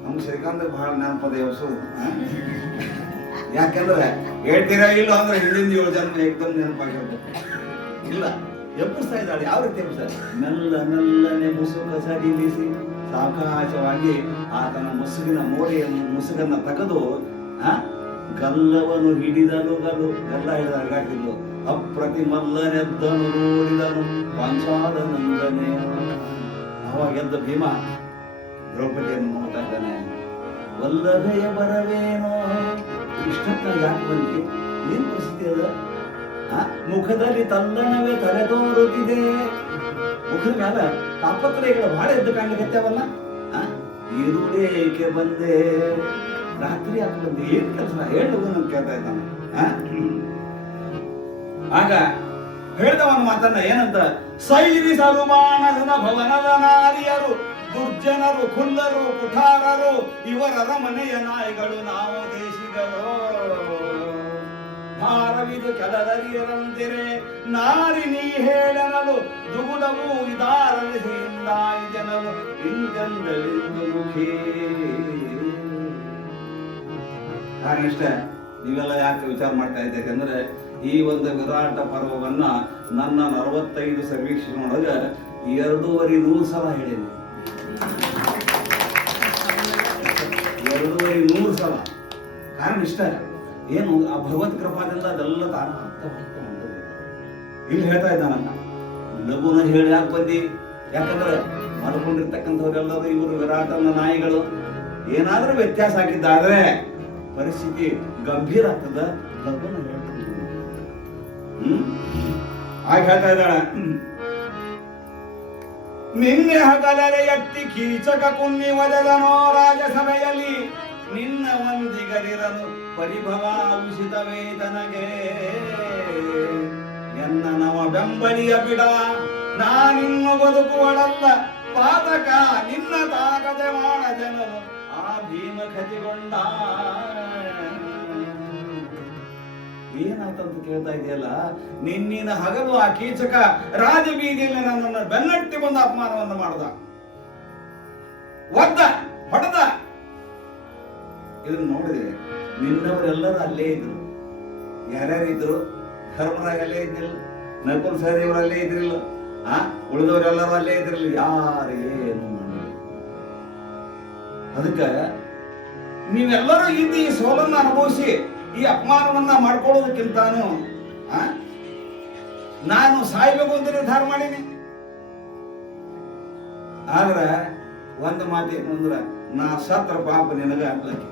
ನಮ್ಗೆ ಶ್ರೀಕಾಂತ ಬಹಳ ನೆನಪದ ಎಬ್ಸೋದು. ಯಾಕಂದ್ರೆ ಹೇಳ್ತೀರಾ ಇಲ್ಲ ಅಂದ್ರೆ ಹಿಂದಿನ 7 ಜನ್ಮ ಏಕದಮ್ ನೆನಪಾಗಿರ್ಬೇಕು. ಇಲ್ಲ, ಎಬ್ಬಿಸ್ತಾ ಇದ್ದಾಳೆ. ಯಾವ ರೀತಿ ಎಬ್ಬಿಸ್ತಾರೆ? ಮೆಲ್ಲ ಮೆಲ್ಲನೆ ಮುಸುಕ ಸಡಿಲಿಸಿ ಸಾವಕಾಶವಾಗಿ ಆತನ ಮುಸುಗಿನ ಮುಸುಗನ್ನ ತೆಗೆದು ಗಲ್ಲವನ್ನು ಹಿಡಿದನು. ಗಲ್ಲ ಹಿಡಿದ ಅಗಾಟಿದ್ಲು. ಅಪ್ರತಿಮಲ್ಲನೆದ್ದನು ನೋಡಿದನು ಪಂಚಾನಂದನೆ. ಅವಾಗೆದ್ದ ಭೀಮ ದ್ರೌಪದಿಯನ್ನು ನೋಡ್ತಾ ಇದ್ದಾನೆ. ವಲ್ಲಭೆಯ ಬರವೇನೋ, ಇಷ್ಟಕ್ಕ ಯಾಕೆ ಬಂದಿ? ಏನ್ ಪರಿಸ್ಥಿತಿ ಅದ? ಮುಖದಲ್ಲಿ ತಲ್ಲಣವೇ ತಲೆದೋರುತ್ತಿದೆ. ಮುಖದ ಮ್ಯಾಲ ತಾಪತ್ರಯಗಳು ಬಹಳ ಎದ್ದು ಕಾಣ್ಲಿಕತ್ತೇವಲ್ಲ. ಈರುಳೇಕೆ ಬಂದೆ, ರಾತ್ರಿ ಯಾಕೆ ಬಂದೆ, ಏನ್ ಕೆಲಸ ಹೇಳು ಅಂತ ಕೇಳ್ತಾ ಇದ್ದಾನ. ಆಗ ಹೇಳಿದವನ ಮಾತನ್ನ ಏನಂತ? ಸೈರಿಸಲು ಮಾನಸನ ಭವನದ ನಾರಿಯರು ದುರ್ಜನರು ಖುಲ್ಲರು ಕುಠಾರರು ಇವರ ಮನೆಯ ನಾಯಿಗಳು ನಾವು ದೇಶಿಗಳು. ಭಾರವಿದು ಕೆಲದರಿಯರಂತಿರೆ ನಾರಿ ನೀ ಹೇಳನಲು ದುಗುಡವು ಇದಾರಲಿಸಿಂದ ಜನರು ಇಂತೆಂದೆಂದು ಮುಖೇ. ಕಾರಣ ಇಷ್ಟ, ನೀವೆಲ್ಲ ಯಾಕೆ ವಿಚಾರ ಮಾಡ್ತಾ ಇದ್ದೀರಿ ಅಂದ್ರೆ ಈ ಒಂದು ವಿರಾಟ ಪರ್ವವನ್ನ ನನ್ನ 45 ಸರ್ವೀಕ್ಷಣೊಳಗ 2,500 ಸಲ ಹೇಳೀನಿ. 2,500 ಸಲ. ಕಾರಣ ಇಷ್ಟ, ಏನು ಆ ಭಗವತ್ ಕೃಪಾದಿಂದ ಅದೆಲ್ಲ ತಾನ ಇಲ್ಲಿ ಹೇಳ್ತಾ ಇದ್ದಾನಲ್ಲ. ಲಘುನ ಹೇಳಿ ಯಾಕೆ ಬಂದಿ? ಯಾಕಂದ್ರೆ ಮಾಡ್ಕೊಂಡಿರ್ತಕ್ಕಂಥವ್ರೆಲ್ಲರೂ ಇವರು ವಿರಾಟನ ನಾಯಿಗಳು. ಏನಾದ್ರೂ ವ್ಯತ್ಯಾಸ ಆಗಿದ್ದಾದ್ರೆ ಪರಿಸ್ಥಿತಿ ಗಂಭೀರ ಆಗ್ತದ. ಲಘುನ ಹೇಳ್ತೀನಿ ಆಗ ಹೇಳ್ತಾ ಇದ್ದಾಳೆ. ನಿನ್ನೆ ಹಗಲರೆ ಎಟ್ಟಿ ಕೀಚಕ ಕುನ್ನಿ ಒದೆದನೋ ರಾಜಸಭೆಯಲ್ಲಿ ನಿನ್ನ ಒಂದಿಗರಿರನು ಪರಿಭವ ಉಷಿತ ವೇತನಗೆ. ಎನ್ನ ನವ ಬೆಂಬಲಿಯ ಬಿಡ, ನಾನಿನ್ನು ಬದುಕುವಳಲ್ಲ ಪಾತಕ ನಿನ್ನ ತಾಗದೆ ಮಾಡ ಜನರು ಆ ಭೀಮ ಕತಿಗೊಂಡ. ಏನಾಯ್ತಂತ ಕೇಳ್ತಾ ಇದೆಯಲ್ಲ. ನಿನ್ನಿನ ಹಗಲು ಆ ಕೀಚಕ ರಾಜಬೀದಿಯಲ್ಲಿ ನನ್ನನ್ನು ಬೆನ್ನಟ್ಟಿ ಬಂದು ಅಪಮಾನವನ್ನು ಮಾಡ್ದ, ಒದ್ದ, ಹೊಡೆದ. ಇದನ್ನು ನೋಡಿದ್ರೆ ನಿನ್ನವರೆಲ್ಲರೂ ಅಲ್ಲೇ ಇದ್ರು. ಯಾರ್ಯಾರು ಇದ್ರು? ಧರ್ಮರಾಯ ಅಲ್ಲೇ ಇದ್ದಿಲ್ಲ, ನಕುಲ್ ಸಹದೇವರು ಅಲ್ಲೇ ಇದ್ರಿಲ್ಲ, ಉಳಿದವರೆಲ್ಲರೂ ಅಲ್ಲೇ ಇದ್ರಿಲ್ಲ. ಯಾರೇನು ಅದಕ್ಕೆ ನೀವೆಲ್ಲರೂ ಇದ್ದು ಈ ಸೋಲನ್ನು ಅನುಭವಿಸಿ ಈ ಅಪಮಾನವನ್ನ ಮಾಡ್ಕೊಳ್ಳೋದಕ್ಕಿಂತಾನು ನಾನು ಸಾಯ್ಬೇಕು ಅಂತ ನಿರ್ಧಾರ ಮಾಡೀನಿ. ಆದ್ರೆ ಒಂದು ಮಾತೇನು ಅಂದ್ರೆ ನಾ ಸತ್ರ ಪಾಪ ನಿನಗ ಹಾಕ್ಲಕ್ಕೆ